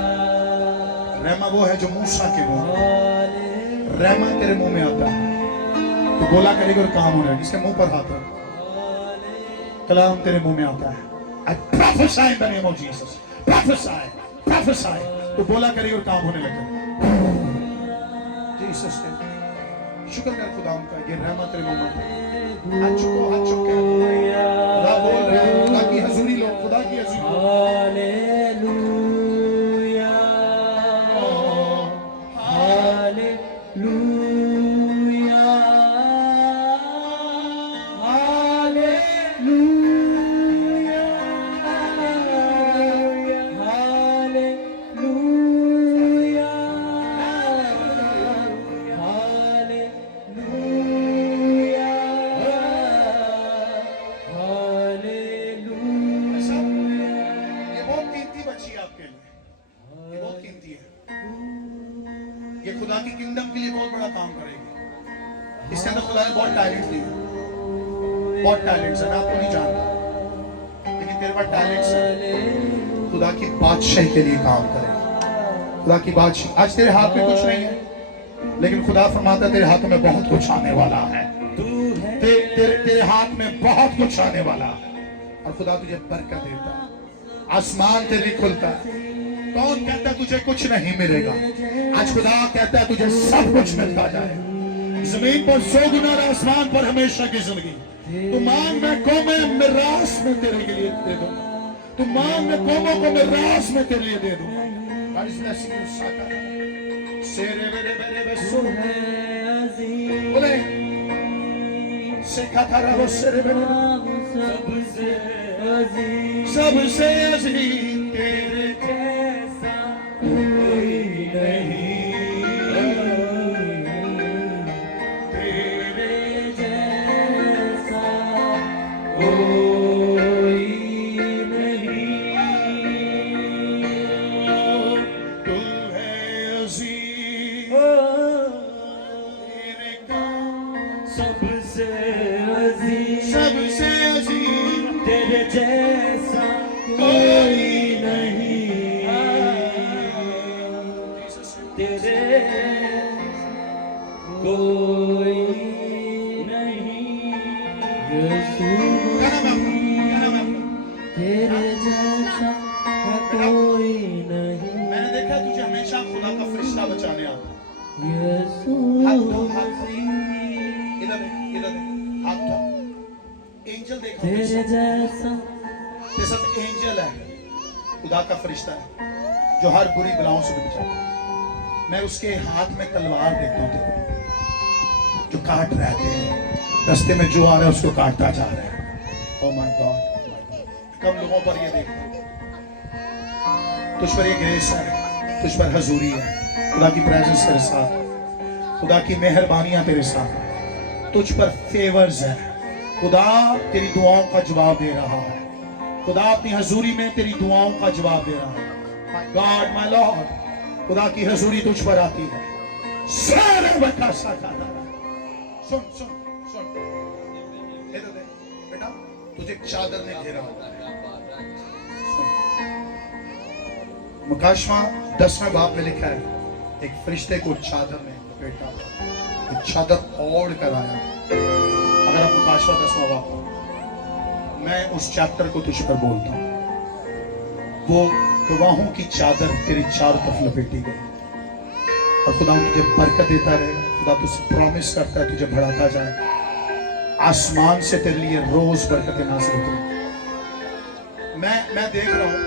रहमा वो है जो मूसा के मुंह में, रहमा तेरे मुंह में आता है। तो बोला करेगा और काम होने लगे। इसके मुंह पर हाथ रख, कलाम तेरे मुंह में आता है। I prophesy in the name of Jesus. Prophesy, prophesy. तो बोला करेगा और काम होने लगे। Jesus ने शुक्र कर खुदा उनका, ये रहमत तेरे मुंह में। हाथ चुको, हाथ चुक के खुदा बोल रहे हैं, खुदा की हजूरी लो, खुदा की हजूरी लो। ये बहुत कीमती बच्ची है आपके लिए, ये बहुत कीमती है। ये खुदा की किंगडम के लिए बहुत बड़ा काम करेगी। इसके अंदर खुदा ने बहुत टैलेंट दिया, बहुत टैलेंट्स है। मैं आपको नहीं जानता, लेकिन तेरे पास टैलेंट्स है। खुदा की बादशाही के लिए काम करेगा। खुदा की बादशाही, आज तेरे हाथ में कुछ नहीं है, लेकिन खुदा फरमाता है तेरे हाथों में बहुत कुछ आने वाला है। तेरे हाथ में बहुत कुछ आने वाला है, और खुदा तुझे बरकत देता है। आसमान तेरे लिए खुलता है। कौन कहता है तुझे कुछ नहीं मिलेगा? आज खुदा कहता है तुझे सब कुछ मिलता जाए। जमीन पर 100 गुना, आसमान पर हमेशा की जिंदगी। तू मांग, मैं कौमें मिरास में तेरे के लिए दे दूंगा। तू मांग, मैं कौमों को मिरास में तेरे लिए दे दूंगा। God is blessing you, Saka. Sere bere bere besu. बोले सेखा था रहो सरे बरे। सबसे अजीम तेरे जैसा कोई नहीं, तेरे जैसा कोई नहीं। तू है अजीम तेरे काम सबसे अजीम तेरे जैसा कोई नहीं, तेरे कोई नहीं, तेरे जैसा कोई नहीं। मैंने देखा तुझे हमेशा खुदा का फरिश्ता बचाने आता। यीशु इधर देख, इधर देख, हाथ उठा। एंजल देखा तेरे जैसा, तेरे साथ एंजल है, खुदा का फरिश्ता है, जो हर बुरी बलाओं से बचाता है। मैं उसके हाथ में तलवार देखता हूँ तेरे को, जो काट रहे थे रास्ते में, जो आ रहा है उसको काटता जा रहा है। ओह माय गॉड, कम लोगों पर ये देखता हूँ। तुझ पर ये ग्रेस है, तुझ पर हजूरी है, खुदा की प्रेजेंस तेरे साथ है, खुदा की मेहरबानियां तेरे साथ है, तुझ पर फेवर्स है। खुदा तेरी दुआओं का जवाब दे रहा है। खुदा अपनी हजूरी में तेरी दुआओं का जवाब दे रहा है। माय गॉड, माय लॉर्ड, खुदा की हजूरी तुझ पर आती है। सारे बता साता सुन सुन सुन, इधर देख बेटा, तुझे चादर ने घेरा हुआ है। मुकाशवा 10वें बाब में लिखा है, एक फरिश्ते को चादर ने लपेटा, एक चादर ओढ़ कर आया। अगर आप मुकाशवा 10वां बाब, मैं उस चैप्टर को तुझ पर बोलता हूँ। वो गवाहों की चादर तेरे चारों तरफ लपेटी गई, और खुदा तुझे बरकत देता रहेगा। खुदा तुझसे प्रॉमिस करता है तुझे बढ़ाता जाए। आसमान से तेरे लिए रोज बरकतें नाज़िल होती। मैं देख रहा हूँ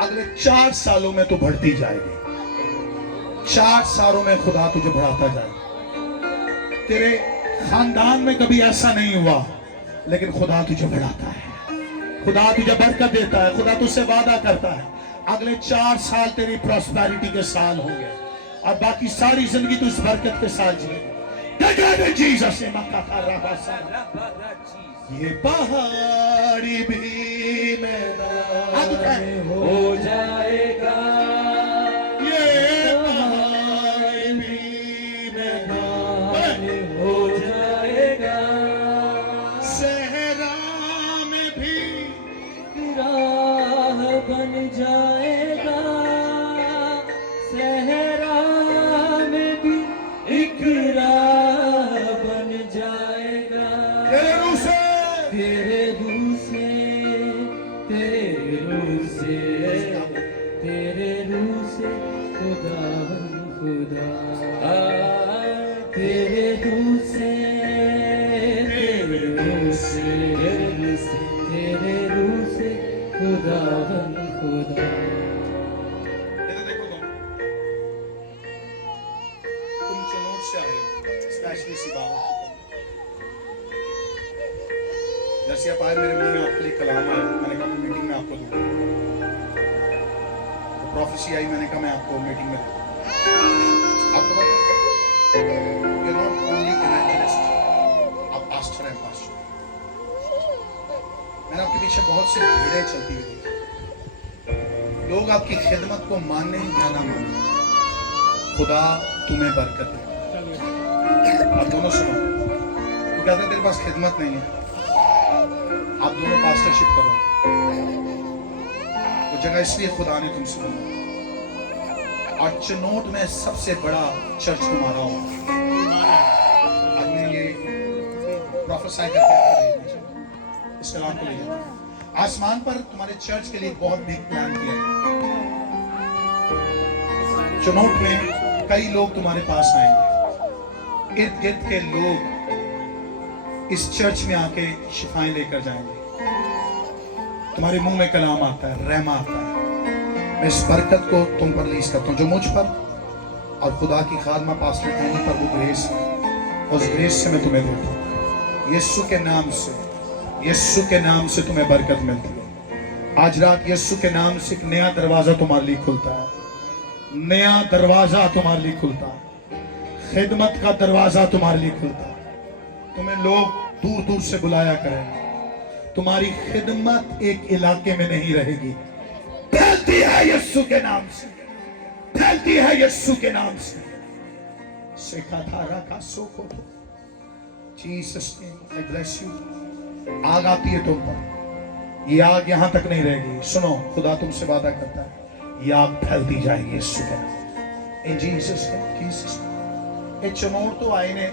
अगले 4 सालों में तू बढ़ती जाएगी। 4 सालों में खुदा तुझे बढ़ाता जाएगा। तेरे खानदान में कभी ऐसा नहीं हुआ, लेकिन खुदा तुझे बढ़ाता है, खुदा तुझे बरकत देता है। खुदा तुझसे वादा करता है अगले 4 साल तेरी प्रॉस्पेरिटी के साल होंगे, और बाकी सारी जिंदगी तू इस बरकत के साथ जिएगा। ये पहाड़ी भी मैदान हो जाएगा, ये पहाड़ी भी मैदान हो जाएगा, सहरा में भी राह बन जाएगा, सहरा में भी एक राह बन जाएगा। तेरे रूह से तेरे रूह से तेरे रूह से खुदा खुदा तेरे रूह से तेरे रूह से तेरे रूह से खुदा खुदा। इधर देखो तुम चुनौत से आए हो, स्पेशली सी बात। जैसे आप आए मेरे मुंह में आपके लिए कलाम आया, मैंने कहा मैं मीटिंग में आपको दूँ। तो प्रोफेसी आई, मैंने कहा मैं आपको मीटिंग में दूँ। आपको पता है you're not only evangelist, आप पास्टर हैं, पास्टर। मैंने आपके पीछे बहुत सी भीड़ें चलती हुई देखी। लोग आपकी खिदमत को माने या ना माने, खुदा तुम्हें बरकत दे। आप दोनों सुनो, तो कहते हैं तेरे पास खिदमत नहीं है, आप दोनों पास्टरशिप करो। वो जगह इसलिए खुदा ने तुमसे बोला। और चिनोट में सबसे बड़ा चर्च तुम्हारा होगा। आज मैं ये प्रोफेसाई करके इस कलाम को ले जाता। आसमान पर तुम्हारे चर्च के लिए बहुत बिग प्लान किया है। चिनोट में कई लोग तुम्हारे पास आएंगे, इर्द गिर्द के लोग इस चर्च में आके शिफाएं लेकर जाएंगे। तुम्हारे मुंह में कलाम आता है, रहमा आता है। मैं इस बरकत को तुम पर रिलीज करता हूँ जो मुझ पर और खुदा की खादमा पास्टर एनी पर वो ग्रेस है, उस ग्रेस से मैं तुम्हें देता हूँ। यीशु के नाम से, यीशु के नाम से तुम्हें बरकत मिलती है। आज रात यीशु के नाम से एक नया दरवाजा तुम्हारे लिए खुलता है, नया दरवाजा तुम्हारे लिए खुलता है, खिदमत का दरवाजा तुम्हारे लिए खुलता है। तुम्हें लोग दूर दूर से बुलाया करेंगे। तुम्हारी खिदमत एक इलाके में नहीं रहेगी, फैलती है यीशु के नाम से, फैलती है यीशु के नाम से। सेखाधारा का सोको Jesus name I bless you. आग आती है तुम पर, ये आग यहां तक नहीं रहेगी। सुनो, खुदा तुमसे वादा करता है, ये आग फैलती जाएगी यीशु के नाम। इन जीसस नेम, जीसस नेम। ये चमोर तो आए ने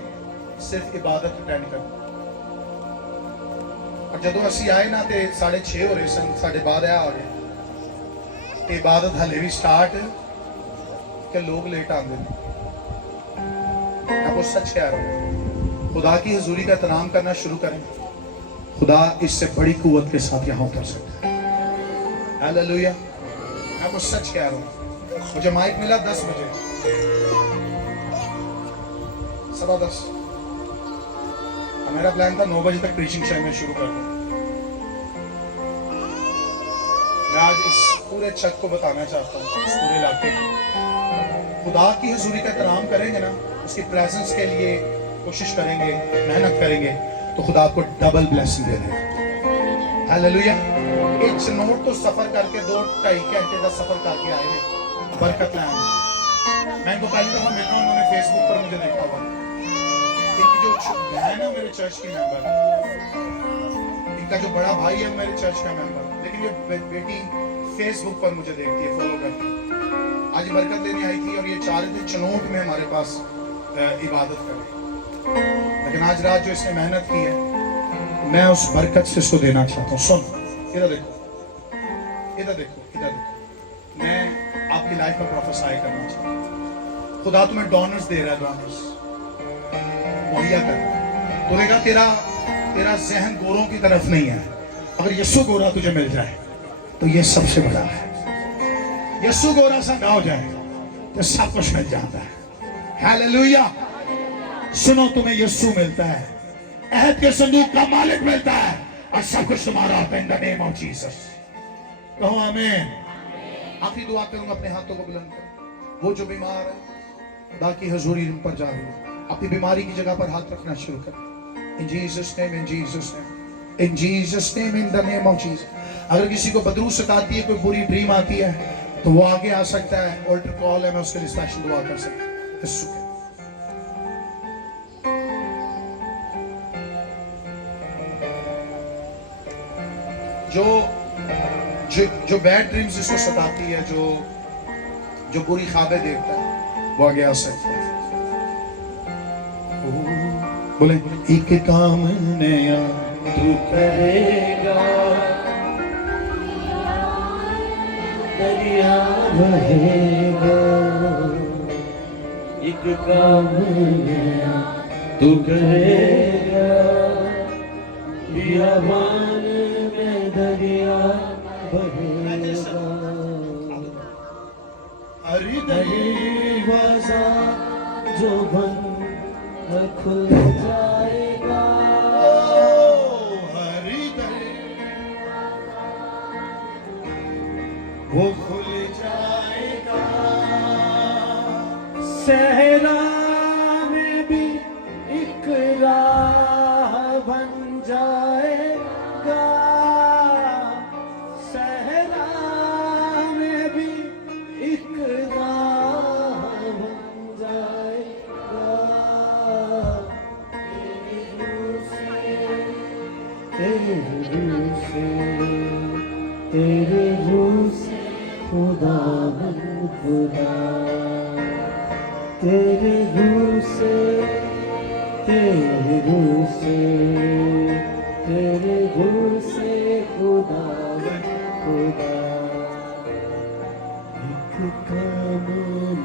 सिर्फ इबादत अटेंड करनी। और जदों असी आए ना ते 6:30 हो रहे सन, 12:30 आ गए। इबादत हले भी स्टार्ट के लोग लेट आते हैं। आपको सच कह रहा हूं, खुदा की हजूरी का एहतराम करना शुरू करें, खुदा इससे बड़ी कुव्वत के साथ यहां उतर सकता है। हालेलुया। आपको सच कह रहा हूं, मुझे माइक मिला 10 बजे, 10:15। मेरा प्लान था 9 बजे तक प्रीचिंग शायद मैं शुरू कर दूं। मैं आज इस पूरे छत को बताना चाहता हूँ, इस पूरे इलाके को। खुदा की हुजूरी का एहतराम करेंगे ना, उसकी प्रेजेंस के लिए कोशिश करेंगे, मेहनत करेंगे, तो खुदा आपको डबल ब्लेसिंग दे देगा। हालेलुया। एक चनोट तो सफर करके 2-2.5 घंटे का सफर करके आए हैं बरकत लाने। मैं इनको पहली दफा मिल रहा हूँ, उन्होंने फेसबुक पर मुझे देखा हुआ। इनकी जो बहन है मेरे चर्च की मेंबर, इनका जो बड़ा भाई है मेरे चर्च का मेंबर, लेकिन ये बेटी फेसबुक पर मुझे देखती है, फॉलो करती है। आज बरकत लेने आई थी और ये चाह रहे थे चनोट में हमारे पास इबादत करें, लेकिन आज रात जो इसने मेहनत की है, मैं उस बरकत से इसको देना चाहता हूँ। सुन, इधर देखो, इधर देखो, इधर देखो। मैं आपकी लाइफ में प्रोफेसाई करना चाहता हूँ। खुदा तुम्हें डोनर्स दे रहा है, डोनर्स मुहैया कर। तूने कहा तेरा जहन गोरों की तरफ नहीं है। अगर यीशु गोरा तुझे मिल जाए तो ये सबसे बड़ा है। यीशु गोरा सा हो जाए तो सब कुछ मिल जाता है। हालेलुया। सुनो, तुम्हें यीशु मिलता है, अहद के संदूक का मालिक मिलता है, और सब कुछ तुम्हारा होता है। In the name of Jesus कहो आमीन। आखिरी दुआ करूंगा, अपने हाथों को बुलंद कर। वो जो बीमार है, खुदा की हुजूरी उन पर जा रही है, अपनी बीमारी की जगह पर हाथ रखना शुरू कर। इन Jesus name, in Jesus name, in Jesus name, in the name of Jesus. अगर किसी को बदरू सताती है, कोई बुरी ड्रीम आती है, तो वो आगे आ सकता है। ऑल्टर कॉल है, मैं उसके लिए स्पेशल दुआ कर सकता हूं। यीशु के जो बैड ड्रीम्स जिसको सताती है, जो बुरी ख्वाबें देखता है, वो आगे आ सकता है। बोले एक काम नया तू करेगा दरिया बहेगा एक काम नया तू करेगा बियाबान में दरिया बहेगा हरी दरवाजा जो बंद खुल जाएगा हरी वो खुल जाएगा सहरा में भी एक राह बन जाएगा सहरा में भी एक राह बन जाएगा तेरे रूह से खुदा खुदा तेरे रूह से तेरे रूह से तेरे रूह से खुदा खुदा एक काम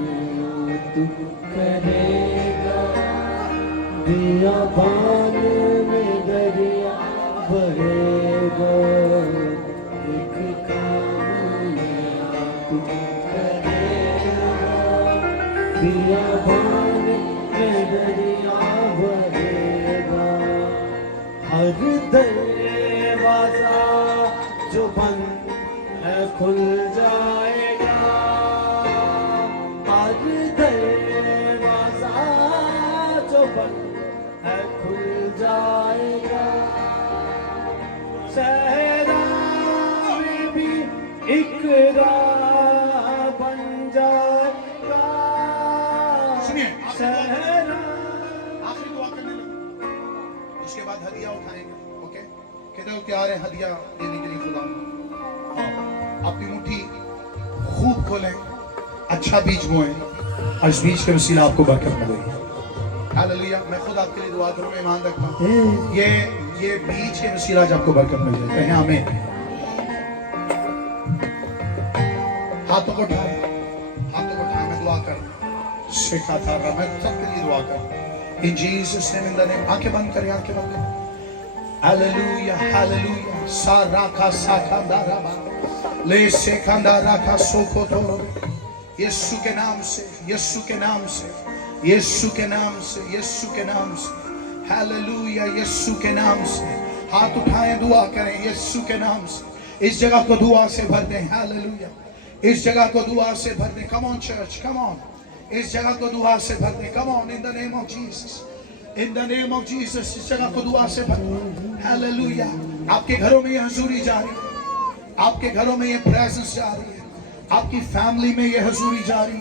नया तू करेगा बियाबान में दरिया बहेगा एक काम नया तू करेगा बियाबान में दरिया बहेगा हर दरवाजा जो बंद है खुल जाएगा हर दरवाजा जो बंद है खुल जाएगा सहरा में भी एक राह बन जाएगा सुनिए, सहरा आखिरी दुआ करने लगे उसके बाद हदिया उठाएंगे ओके कहते हो तैयार है हदिया देने के लिए खुदा अपनी मुट्ठी खूब खोलें अच्छा बीज बोएं और इस बीज के वसीला आपको बरकत मिलेगी हालेलुया मैं खुद आपके लिए दुआ करूं ईमान रखता हूं ये बीज के वसीला जब आपको बरकत मिल जाए कहें आमीन हाथों को उठाओ मैं दुआ कर सिखा था मैं सबके लिए दुआ कर इन Jesus name in the name आंखें बंद करें हालेलुया हालेलुया साराका साखांदारा ले सेखांदारा का सोको तो यीशु के नाम से यीशु के नाम से यीशु के नाम से यीशु के नाम से हालेलुया यीशु के नाम से हाथ उठाएं दुआ करें यीशु के नाम से इस जगह को दुआ से भर दें हालेलुया इस जगह को दुआ से भर दें come on church come on इस जगह को दुआ से भर दें come on in the name of Jesus in the name of Jesus इस जगह को दुआ से भर दें हालेलुया आपके घरों में ये हजूरी जा रही है आपके घरों में ये प्रेजेंस जा रही है आपकी फैमिली में ये हजूरी जा रही है